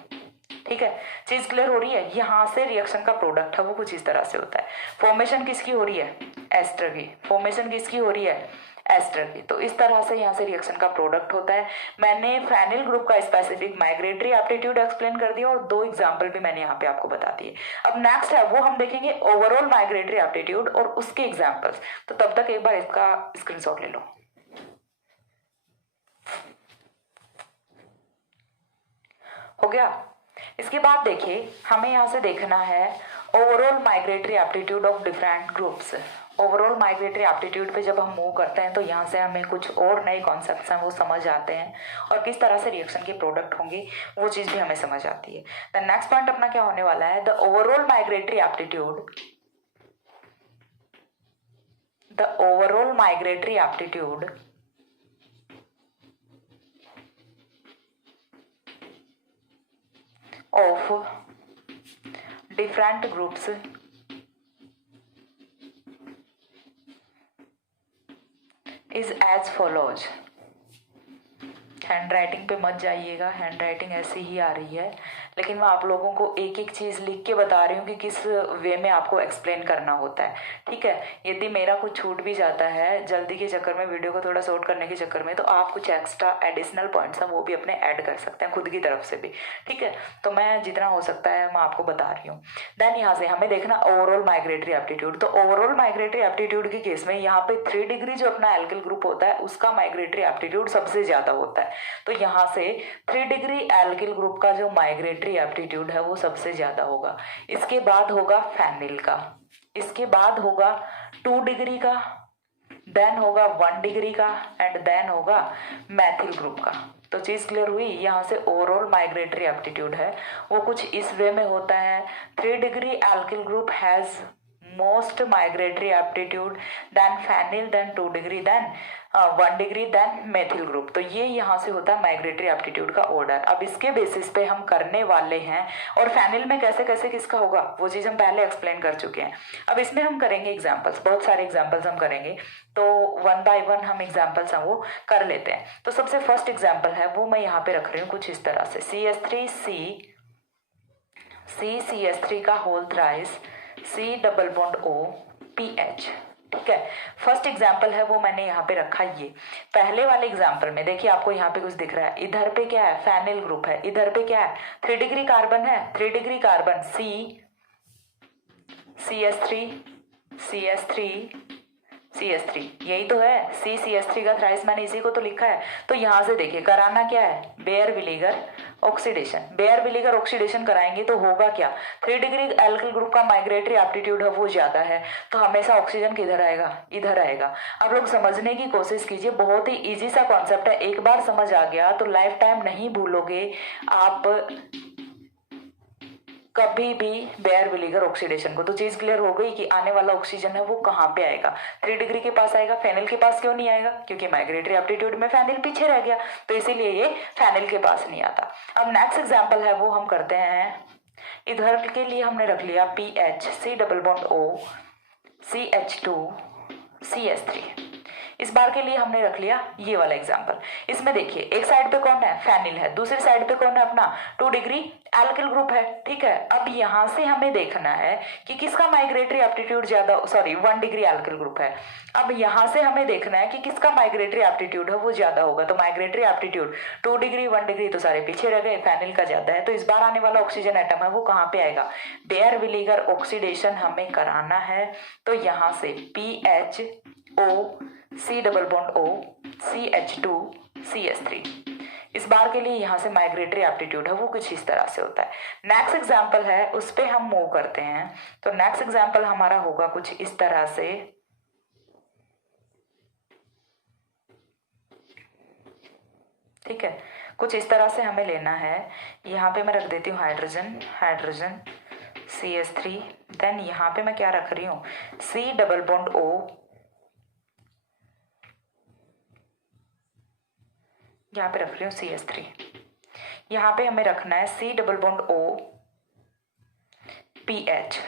ठीक है। चीज क्लियर हो रही है। यहाँ से रिएक्शन का प्रोडक्ट है वो कुछ इस तरह से होता है। फॉर्मेशन किसकी हो रही है, एस्टर की। फॉर्मेशन किसकी हो रही है, एस्टर की। तो इस तरह से यहाँ से रिएक्शन का प्रोडक्ट होता है। मैंने फेनिल ग्रुप का स्पेसिफिक माइग्रेटरी एप्टीट्यूड एक्सप्लेन कर दिया और 2 एग्जांपल भी मैंने यहाँ पे आपको बता दिए। अब नेक्स्ट है वो हम देखेंगे ओवरऑल माइग्रेटरी एप्टीट्यूड और उसके एग्जाम्पल्स। तो तब तक एक बार इसका स्क्रीनशॉट ले लो। हो गया। इसके बाद देखिए हमें यहाँ से देखना है overall migratory aptitude of different groups. Overall migratory aptitude पे जब हम मूव करते हैं तो यहाँ से हमें कुछ और नए कॉन्सेप्ट्स हैं वो समझ आते हैं, और किस तरह से रिएक्शन के प्रोडक्ट होंगे वो चीज़ भी हमें समझ आती है। द नेक्स्ट पॉइंट अपना क्या होने वाला है, the overall migratory aptitude of different groups is as follows। Hand writing पे मत जाइएगा, हैंड राइटिंग ऐसी ही आ रही है। लेकिन मैं आप लोगों को एक एक चीज़ लिख के बता रही हूँ कि किस वे में आपको एक्सप्लेन करना होता है, ठीक है। यदि मेरा कुछ छूट भी जाता है जल्दी के चक्कर में, वीडियो को थोड़ा शॉर्ट करने के चक्कर में, तो आप कुछ एक्स्ट्रा एडिशनल पॉइंट्स हैं वो भी अपने ऐड कर सकते हैं खुद की तरफ से भी, ठीक है। तो मैं जितना हो सकता है मैं आपको बता रही हूँ। देन यहाँ से हमें देखना ओवरऑल माइग्रेटरी एप्टीट्यूड। तो ओवरऑल माइग्रेटरी एप्टीट्यूड के केस में यहाँ पे 3 डिग्री जो अपना एल्किल ग्रुप होता है उसका माइग्रेटरी एप्टीट्यूड सबसे ज्यादा होता है। तो यहाँ से 3 डिग्री एल्किल ग्रुप का जो माइग्रेटरी एप्टीट्यूड है वो सबसे ज्यादा होगा। इसके बाद होगा फेनिल का, इसके बाद होगा 2 डिग्री का, देन होगा 1 डिग्री का, एंड देन होगा मैथिल ग्रुप का। तो चीज क्लियर हुई। यहाँ से ओवरऑल माइग्रेटरी एप्टीट्यूड है वो कुछ इस वे में होता है। 3 degree alkyl group has most migratory aptitude, then phenyl, then 2 degree, then 1 degree, then methyl group. तो ये यहाँ से होता है माइग्रेटरी एप्टीट्यूड का ऑर्डर। अब इसके बेसिस पे हम करने वाले हैं, और फेनिल में कैसे कैसे किसका होगा वो चीज़ हम पहले एक्सप्लेन कर चुके हैं। अब इसमें हम करेंगे एग्जाम्पल्स, बहुत सारे एग्जाम्पल्स हम करेंगे, तो 1 बाय 1 हम एग्जाम्पल्स हैं वो कर लेते हैं। तो सबसे फर्स्ट एग्जाम्पल है वो मैं यहाँ पे रख रही हूँ कुछ इस तरह से, CH3C का whole thrice C double bond O PH, ठीक है। फर्स्ट एग्जाम्पल है वो मैंने यहाँ पे रखा। ये पहले वाले एग्जाम्पल में देखिए आपको यहाँ पे कुछ दिख रहा है, इधर पे क्या है फेनिल ग्रुप है, इधर पे क्या है 3 डिग्री कार्बन है, 3 डिग्री कार्बन CH3 यही तो है, CH3 का थ्राइस मैंने इसी को तो लिखा है। तो यहाँ से देखिए कराना क्या है, बेयर विनेगर ऑक्सीडेशन। बेयर विनेगर ऑक्सीडेशन कराएंगे तो होगा क्या, 3 डिग्री एल्किल ग्रुप का माइग्रेटरी एप्टीट्यूड है वो ज्यादा है, तो हमेशा ऑक्सीजन किधर आएगा, इधर आएगा। आप लोग समझने की कोशिश कीजिए, बहुत ही इजी सा कॉन्सेप्ट है, एक बार समझ आ गया तो लाइफ टाइम नहीं भूलोगे आप कभी भी बेयर विनेगर ऑक्सीडेशन को। तो चीज क्लियर हो गई कि आने वाला ऑक्सीजन है वो कहाँ पे आएगा, 3 डिग्री के पास आएगा। फेनिल के पास क्यों नहीं आएगा, क्योंकि माइग्रेटरी एप्टीट्यूड में फेनिल पीछे रह गया, तो इसीलिए ये फेनिल के पास नहीं आता। अब नेक्स्ट एग्जाम्पल है वो हम करते हैं, इधर के लिए हमने रख लिया PH C double bond O CH2 CH3। इस बार के लिए हमने रख लिया ये वाला एग्जाम्पल। इसमें देखिए एक साइड पे कौन है फेनिल है, दूसरी साइड पे कौन है अपना 2 डिग्री एल्किल ग्रुप है, ठीक है। अब यहाँ से हमें देखना है कि किसका माइग्रेटरी एप्टीट्यूड ज्यादा, 1 डिग्री एल्किल ग्रुप है। अब यहाँ से हमें देखना है कि किसका माइग्रेटरी एप्टीट्यूड है वो ज्यादा होगा। तो माइग्रेटरी एप्टीट्यूड 2 डिग्री 1 डिग्री तो सारे पीछे रह गए, फेनिल का ज्यादा है, तो इस बार आने वाला ऑक्सीजन एटम है वो कहाँ पे आएगा, बेयर विनेगर ऑक्सीडेशन हमें कराना है। तो यहाँ से PHO C double bond O CH2 CH3। इस बार के लिए यहाँ से माइग्रेटरी एप्टीट्यूड है वो कुछ इस तरह से होता है। नेक्स्ट एग्जाम्पल है उस पे हम मूव करते हैं। तो नेक्स्ट एग्जाम्पल हमारा होगा कुछ इस तरह से, ठीक है, कुछ इस तरह से हमें लेना है। यहाँ पे मैं रख देती हूँ हाइड्रोजन CH3, देन यहाँ पे मैं क्या रख रही हूँ C डबल बॉन्ड O, यहाँ पे रख रही हूँ CH3, यहाँ पे हमें रखना है C double bond O PH,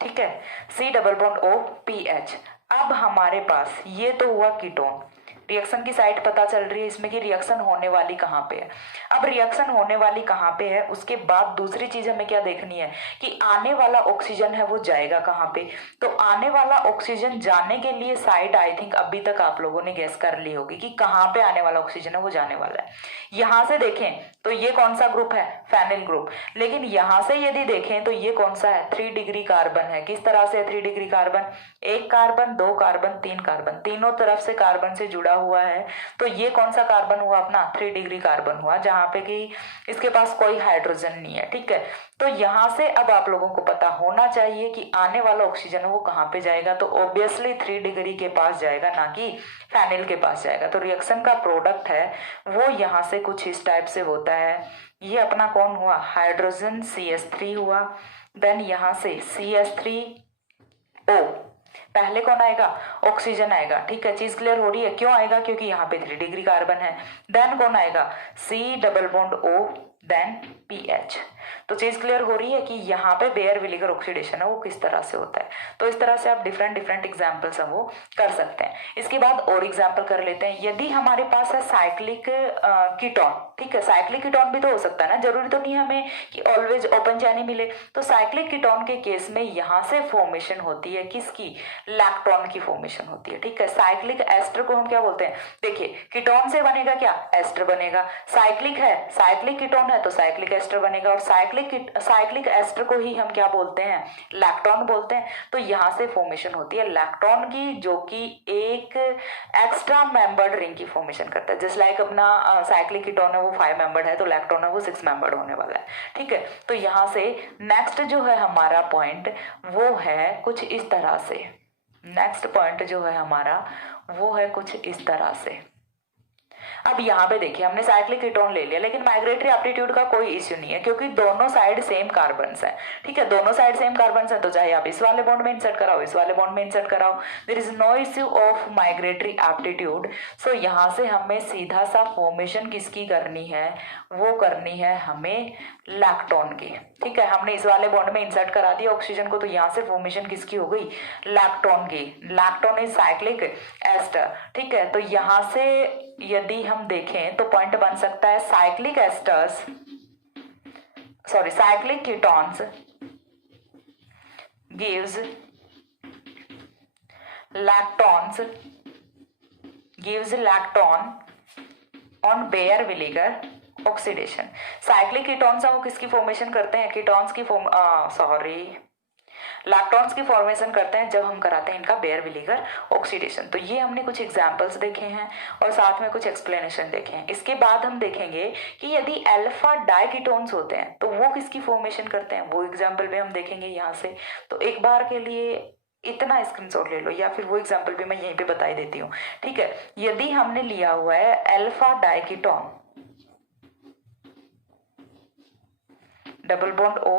ठीक है, C double bond O PH। अब हमारे पास ये तो हुआ कीटोन, रिएक्शन की साइड पता चल रही है इसमें कि रिएक्शन होने वाली कहाँ पे है। अब रिएक्शन होने वाली कहाँ पे है, उसके बाद दूसरी चीज हमें क्या देखनी है कि आने वाला ऑक्सीजन है वो जाएगा कहाँ पे। तो आने वाला ऑक्सीजन जाने के लिए साइड आई थिंक अभी तक आप लोगों ने गेस कर ली होगी कि कहाँ पे आने वाला ऑक्सीजन है वो जाने वाला है। यहाँ से देखें तो ये कौन सा ग्रुप है, फेनिल ग्रुप, लेकिन यहाँ से यदि देखें तो ये कौन सा है, 3 डिग्री कार्बन है। किस तरह से 3 degree carbon, 1 carbon 2 carbon 3 carbon, तीनों तरफ से कार्बन से जुड़ा हुआ है। तो ये कौन सा कार्बन हुआ अपना 3 डिग्री कार्बन हुआ, जहां पे कि इसके पास कोई हाइड्रोजन नहीं है, ठीक है। तो यहां से अब आप लोगों को पता होना चाहिए कि आने वाला ऑक्सीजन है वो कहाँ पे जाएगा, तो ऑब्वियसली 3 डिग्री के पास जाएगा, ना कि फेनिल के पास जाएगा। तो रिएक्शन का प्रोडक्ट है वो यहाँ से कुछ इस टाइप से होता है। ये अपना कौन हुआ, हाइड्रोजन CH3 हुआ, देन यहाँ से CH3O, पहले कौन आएगा, ऑक्सीजन आएगा, ठीक है। चीज क्लियर हो रही है, क्यों आएगा, क्योंकि यहाँ पे 3 डिग्री कार्बन है। देन कौन आएगा, C double bond O, then PH। तो चीज क्लियर हो रही है कि यहाँ पे बेयर विनेगर ऑक्सीडेशन है वो किस तरह से होता है। तो इस तरह से आप डिफरेंट डिफरेंट एग्जाम्पल्स हम वो कर सकते हैं। इसके बाद और एग्जाम्पल कर लेते हैं। यदि हमारे पास है साइक्लिक कीटोन, ठीक है, साइक्लिक कीटोन भी तो हो सकता है ना, जरूरी तो नहीं है हमें कि ऑलवेज ओपन चैन ही मिले। तो साइक्लिक कीटोन के केस में यहाँ से फॉर्मेशन होती है किसकी, लैक्टोन की फॉर्मेशन होती है, ठीक है। साइक्लिक एस्टर को हम क्या बोलते हैं, देखिए कीटोन से बनेगा क्या, एस्टर बनेगा। साइक्लिक है, साइक्लिक कीटोन है तो साइक्लिक एस्टर बनेगा, और साइक्लिक एस्टर को ही हम क्या बोलते हैं, लैक्टोन बोलते हैं। तो यहाँ से फॉर्मेशन होती है लैक्टोन की, जो कि एक एक्स्ट्रा मेंबर्ड रिंग की फॉर्मेशन करता है। जस्ट लाइक अपना साइक्लिक कीटोन है वो 5 मेंबर्ड है, तो लैक्टोन है वो 6 मेंबर्ड होने वाला है, ठीक है। तो यहाँ से नेक्स्ट जो है हमारा पॉइंट वो है कुछ इस तरह से। नेक्स्ट पॉइंट जो है हमारा वो है कुछ इस तरह से। अब यहाँ पे देखिए हमने साइक्लिक कीटोन ले लिया, लेकिन माइग्रेटरी एप्टीट्यूड का कोई इश्यू नहीं है क्योंकि दोनों साइड सेम कार्बन्स हैं, ठीक है। दोनों साइड सेम कार्बन्स हैं तो चाहे आप इस वाले बॉन्ड में इंसर्ट कराओ, इस वाले बॉन्ड में इंसर्ट कराओ, there is no issue of migratory aptitude. So यहाँ से हमें सीधा सा फॉर्मेशन किसकी करनी है, वो करनी है हमें लैक्टोन की, ठीक है। हमने इस वाले बॉन्ड में इंसर्ट करा दिया ऑक्सीजन को, तो यहाँ से फॉर्मेशन किसकी हो गई, लैक्टोन की। लैक्टोन इज साइक्लिक एस्टर, ठीक है। तो यहाँ से यदि हम देखें तो पॉइंट बन सकता है cyclic esters, sorry cyclic ketones gives lactone on Baeyer विनेगर ऑक्सीडेशन। साइक्लिक कीटोन्स वो किसकी फॉर्मेशन करते हैं, कीटोन्स की लैक्टोन्स की फॉर्मेशन करते हैं जब हम कराते हैं इनका बेयर विनेगर ऑक्सीडेशन। तो ये हमने कुछ एग्जांपल्स देखे हैं और साथ में कुछ एक्सप्लेनेशन देखे हैं। इसके बाद हम देखेंगे कि यदि अल्फा डाइकीटोन्स होते हैं तो वो किसकी फॉर्मेशन करते हैं, वो एग्जाम्पल भी हम देखेंगे यहाँ से। तो एक बार के लिए इतना स्क्रीनशॉट ले लो, या फिर वो एग्जाम्पल भी मैं यहीं पे बता ही देती हूँ, ठीक है। यदि हमने लिया हुआ है alpha diketone, double bond O,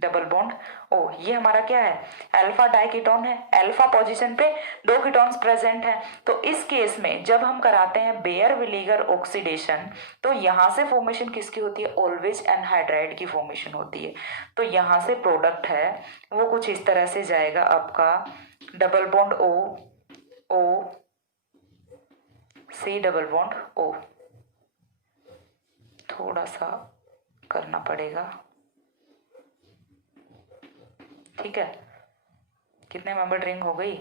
double bond O, ये हमारा क्या है, अल्फा डाइकीटोन है। अल्फा पोजीशन पे 2 कीटोन्स प्रेजेंट हैं। तो इस केस में जब हम कराते हैं बेयर विनेगर ऑक्सीडेशन तो यहाँ से फॉर्मेशन किसकी होती है, ऑलवेज एनहाइड्राइड की फॉर्मेशन होती है। तो यहाँ से प्रोडक्ट है वो कुछ इस तरह से जाएगा आपका double bond O C double bond O, थोड़ा सा करना पड़ेगा, ठीक है। कितने मेंबर रिंग हो गई,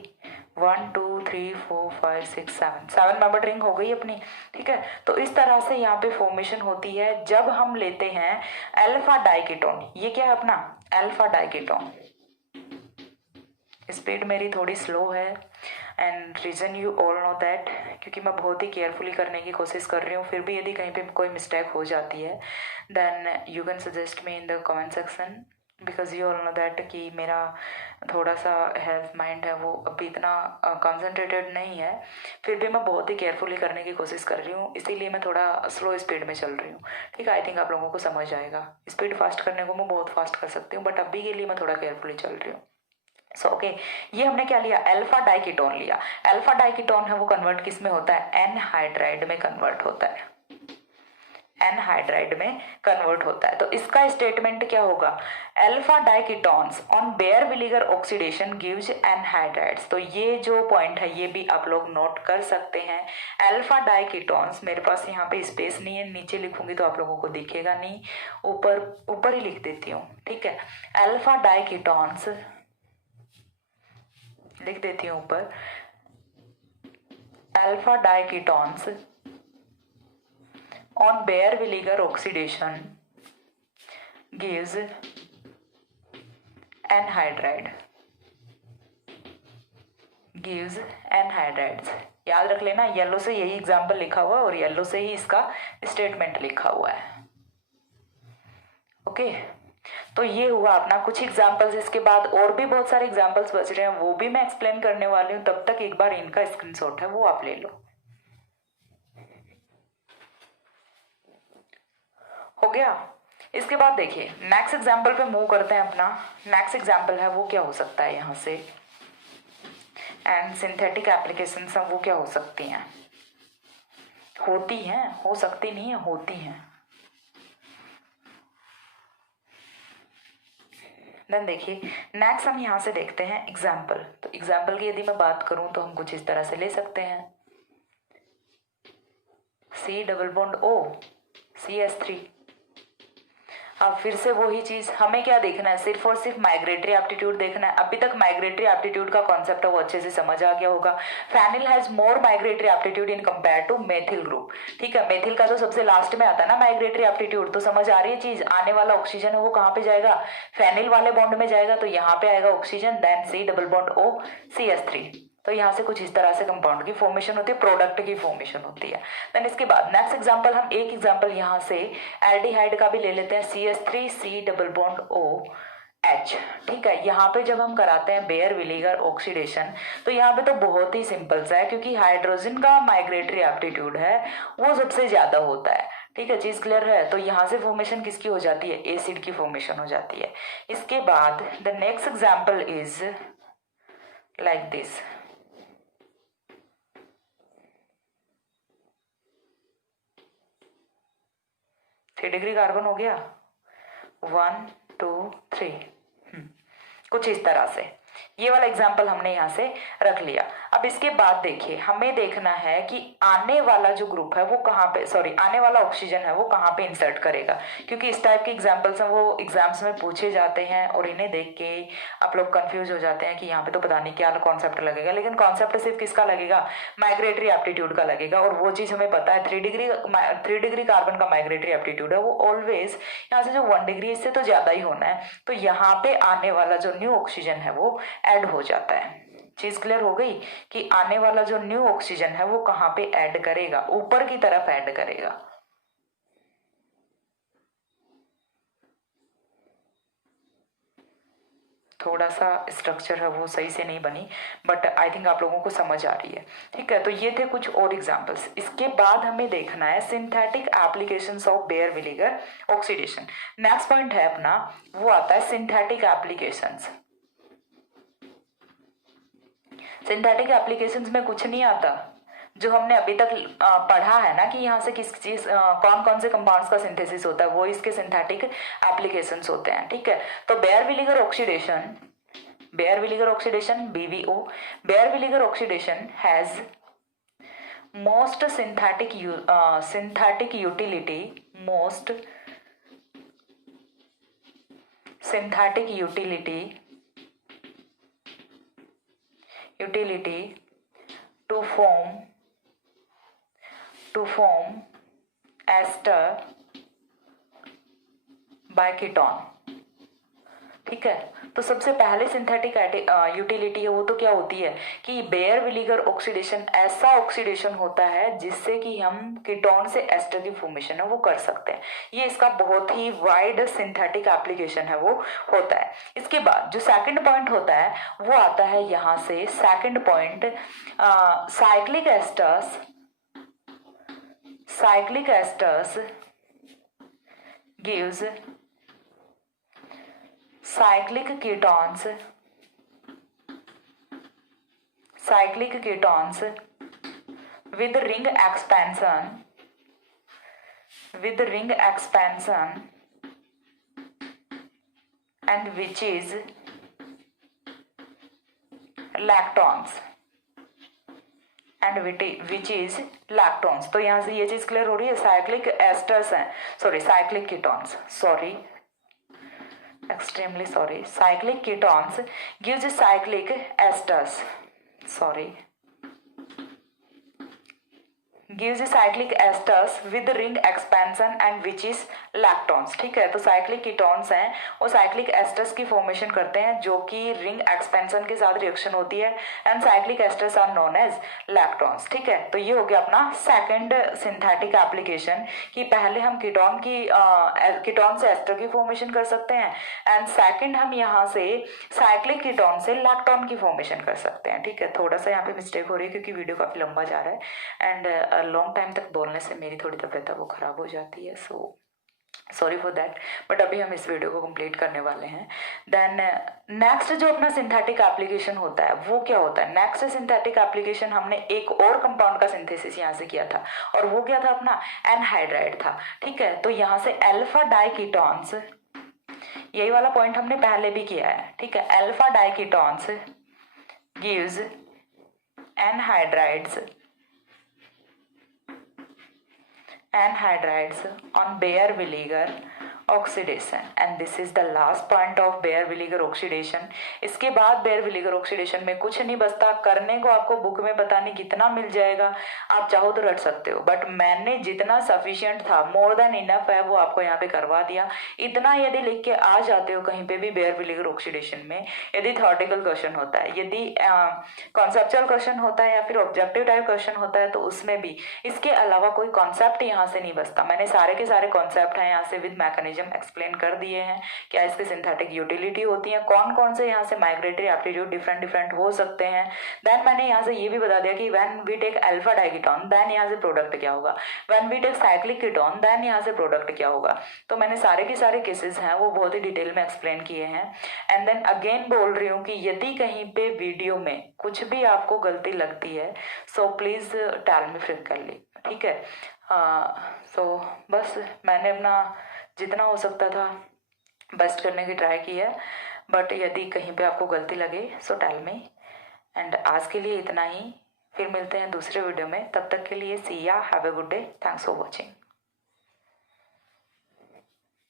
1 2 3 4 5 6 7 मेंबर रिंग हो गई अपनी, ठीक है। तो इस तरह से यहाँ पे फॉर्मेशन होती है जब हम लेते हैं अल्फा डाइकीटोन। ये क्या है अपना अल्फा डाइकीटोन। स्पीड मेरी थोड़ी स्लो है and reason you all know that, क्योंकि मैं बहुत ही केयरफुली करने की कोशिश कर रही हूँ। फिर भी यदि कहीं पे कोई मिस्टेक हो जाती है then you can suggest me in the comment section, because you all know that कि मेरा थोड़ा सा हेल्थ माइंड है वो अभी इतना कंसंट्रेटेड नहीं है। फिर भी मैं बहुत ही केयरफुली करने की कोशिश कर रही हूँ, इसीलिए मैं थोड़ा स्लो स्पीड में चल रही हूँ, ठीक है। आई थिंक आप लोगों को समझ आएगा। स्पीड फास्ट करने को मैं बहुत फास्ट कर सकती हूँ, बट अभी के लिए मैं थोड़ा केयरफुली चल रही हूँ। सो ओके, ये हमने क्या लिया, अल्फा डाइकीटोन लिया। अल्फा डाइकीटोन है वो कन्वर्ट किस में होता है, एनहाइड्राइड में कन्वर्ट होता है, एनहाइड्राइड में कन्वर्ट होता है। तो इसका स्टेटमेंट क्या होगा, अल्फा डाइकीटोन्स ऑन बेयर विनेगर ऑक्सीडेशन गिव्स एनहाइड्राइड्स। तो ये जो पॉइंट है ये भी आप लोग नोट कर सकते हैं। अल्फा डाइकीटोन्स, मेरे पास यहाँ पे स्पेस नहीं है, नीचे लिखूंगी तो आप लोगों को दिखेगा नहीं, ऊपर ही लिख देती हूँ, ठीक है। अल्फा डाइकीटोन्स लिख देती हूँ ऊपर, alpha diketones on bare vinegar oxidation gives anhydrides। याद रख लेना, येलो से यही एग्जाम्पल लिखा हुआ है और येलो से ही इसका स्टेटमेंट लिखा हुआ है, ओके। तो ये हुआ अपना कुछ एग्जाम्पल्स। इसके बाद और भी बहुत सारे एग्जाम्पल्स बच रहे हैं, वो भी मैं एक्सप्लेन करने वाली हूँ। तब तक एक बार इनका स्क्रीनशॉट है वो आप ले लो, हो गया। इसके बाद देखिए नेक्स्ट एग्जाम्पल पे मूव करते हैं अपना। नेक्स्ट एग्जाम्पल है वो क्या हो सकता है यहाँ से, एंड सिंथेटिक एप्लीकेशंस वो क्या हो सकती हैं, होती हैं, हो सकती नहीं है, होती हैं। देन देखिए नेक्स्ट हम यहाँ से देखते हैं एग्जाम्पल। तो एग्जाम्पल की यदि मैं बात करूँ तो हम कुछ इस तरह से ले सकते हैं, C double bond O CH3। अब फिर से वही चीज, हमें क्या देखना है, सिर्फ और सिर्फ माइग्रेटरी एप्टीट्यूड देखना है। अभी तक माइग्रेटरी एप्टीट्यूड का कॉन्सेप्ट है वो अच्छे से समझ आ गया होगा। Phenyl has more migratory aptitude in compare to methyl group. ठीक है, मेथिल का तो सबसे लास्ट में आता है ना माइग्रेटरी एप्टीट्यूड। तो समझ आ रही है चीज, आने वाला ऑक्सीजन है वो कहाँ पे जाएगा, फेनिल वाले बॉन्ड में जाएगा, तो यहाँ पे आएगा oxygen, then C double bond O CH3। तो यहाँ से कुछ इस तरह से कंपाउंड की फॉर्मेशन होती है, प्रोडक्ट की फॉर्मेशन होती है। देन इसके बाद नेक्स्ट एग्जांपल, हम एक एग्जांपल यहाँ से एल्डिहाइड का भी ले लेते हैं, CH3 C double bond OH। ठीक है, यहाँ पे जब हम कराते हैं बेयर विलीगर ऑक्सीडेशन तो यहाँ पे तो बहुत ही सिंपल सा है, क्योंकि हाइड्रोजन का माइग्रेटरी एप्टीट्यूड है वो सबसे ज्यादा होता है। ठीक है, चीज क्लियर है। तो यहाँ से फॉर्मेशन किसकी हो जाती है, एसिड की फॉर्मेशन हो जाती है। इसके बाद the next example is like this, 3 degree carbon हो गया, 1 2 3, कुछ इस तरह से। ये वाला एग्जाम्पल हमने यहाँ से रख लिया। अब इसके बाद देखिए, हमें देखना है कि आने वाला जो ग्रुप है वो कहाँ पे, सॉरी आने वाला ऑक्सीजन है वो कहाँ पे इंसर्ट करेगा, क्योंकि इस टाइप के एग्जाम्पल्स हैं वो एग्जाम्स में पूछे जाते हैं और इन्हें देख के आप लोग कंफ्यूज हो जाते हैं कि यहाँ पे तो पता नहीं क्या कॉन्सेप्ट लगेगा। लेकिन कॉन्सेप्ट सिर्फ किसका लगेगा, माइग्रेटरी एप्टीट्यूड का लगेगा। और वो चीज हमें पता है, 3 डिग्री कार्बन का माइग्रेटरी एप्टीट्यूड है वो ऑलवेज यहाँ से जो 1 डिग्री इससे तो ज्यादा ही होना है। तो यहाँ पे आने वाला जो न्यू ऑक्सीजन है वो ऐड हो जाता है। चीज क्लियर हो गई कि आने वाला जो न्यू ऑक्सीजन है वो कहाँ पे ऐड करेगा, ऊपर की तरफ ऐड करेगा। थोड़ा सा स्ट्रक्चर है वो सही से नहीं बनी, बट आई थिंक आप लोगों को समझ आ रही है। ठीक है, तो ये थे कुछ और एग्जांपल्स। इसके बाद हमें देखना है सिंथेटिक एप्लीकेशंस ऑफ बेयर विनेगर ऑक्सीडेशन। नेक्स्ट पॉइंट है अपना, वो आता है सिंथेटिक एप्लीकेशंस। सिंथेटिक एप्लीकेशंस में कुछ नहीं आता, जो हमने अभी तक पढ़ा है ना कि यहाँ से किस चीज कौन कौन से कंपाउंड्स का सिंथेसिस होता है, वो इसके सिंथेटिक एप्लीकेशंस होते हैं। ठीक है, तो बेयर विनेगर ऑक्सीडेशन BVO, बेयर विनेगर oxidation has most synthetic utility to form ester by ketone. ठीक है, तो सबसे पहले सिंथेटिक यूटिलिटी है वो तो क्या होती है कि बेयर विनेगर ऑक्सीडेशन ऐसा ऑक्सीडेशन होता है जिससे कि हम कीटोन से एस्टर की फॉर्मेशन है वो कर सकते हैं। ये इसका बहुत ही वाइड सिंथेटिक एप्लीकेशन है वो होता है। इसके बाद जो सेकंड पॉइंट होता है वो आता है यहाँ से, second point cyclic asters gives cyclic ketones with ring expansion and which is lactones तो यहाँ से ये चीज क्लियर हो रही है, साइक्लिक एस्टर्स हैं, cyclic ketones, extremely sorry, cyclic ketones gives cyclic esters, with ring expansion and which is lactones। ठीक है, तो साइक्लिक कीटोन्स हैं वो साइक्लिक एस्टर्स की फॉर्मेशन करते हैं जो कि रिंग एक्सपेंशन के साथ रिएक्शन होती है, and cyclic esters are known as lactones. ठीक है, तो ये हो गया अपना सेकंड सिंथेटिक एप्लीकेशन कि पहले हम कीटोन से एस्टर की फॉर्मेशन कर सकते हैं, एंड सेकंड हम यहाँ से साइक्लिक कीटोन से लैक्टोन की फॉर्मेशन कर सकते हैं। ठीक है, थोड़ा सा यहाँ पे मिस्टेक हो रही है क्योंकि वीडियो काफी लंबा जा रहा है एंड लॉन्ग टाइम तक बोलने से मेरी थोड़ी तबीयत है वो खराब हो जाती है, so sorry for that. But अभी हम इस वीडियो को कंप्लीट करने वाले हैं। देन नेक्स्ट जो अपना सिंथेटिक एप्लीकेशन होता है वो क्या होता है, नेक्स्ट सिंथेटिक एप्लीकेशन हमने एक और कंपाउंड का सिंथेसिस यहाँ से किया था और वो क्या था अपना एनहाइड्राइड था। ठीक है, तो यहाँ से अल्फा डाई कीटोन्स यही वाला पॉइंट हमने पहले भी किया है, ठीक है। Alpha diketones gives anhydrides on Baeyer vinegar oxidation, and this is the last point of Baeyer vinegar oxidation। इसके बाद Baeyer vinegar oxidation में कुछ नहीं बचता, करने को आपको बुक में पता नहीं कितना मिल जाएगा, आप चाहो तो रट सकते हो, बट मैंने जितना सफिशिएंट था, मोर देन इनफ है, वो आपको यहाँ पे करवा दिया। इतना यदि लिख के आ जाते हो कहीं पे भी Baeyer vinegar oxidation में, यदि थ्योरेटिकल क्वेश्चन होता है, यदि कॉन्सेप्चुअल क्वेश्चन होता है या फिर ऑब्जेक्टिव टाइप क्वेश्चन होता है, तो उसमें भी इसके अलावा कोई कॉन्सेप्ट यहाँ से नहीं बचता। मैंने सारे के सारे कॉन्सेप्ट हैं यहाँ से विद मैकेनिज्म एक्सप्लेन कर दिए हैं, क्या इसके सिंथेटिक यूटिलिटी होती है, कौन कौन से यहाँ से माइग्रेटरी एप्टीट्यूड डिफरेंट डिफरेंट हो सकते हैं। देन मैंने यहाँ से ये भी बता दिया कि when we take alpha diketone then यहाँ से प्रोडक्ट क्या होगा, when we take cyclic ketone then यहाँ से प्रोडक्ट क्या होगा। तो मैंने सारे के सारे केसेस हैं वो बहुत ही डिटेल में एक्सप्लेन किए हैं। एंड देन अगेन बोल रही हूँ कि यदि कहीं पे वीडियो में कुछ भी आपको गलती लगती है so please tell me frequently, ठीक है। सो बस मैंने अपना जितना हो सकता था बेस्ट करने की ट्राई की है, बट यदि कहीं पे आपको गलती लगे सो टेल मी। एंड आज के लिए इतना ही, फिर मिलते हैं दूसरे वीडियो में, तब तक के लिए सी या, have a good day, thanks for watching.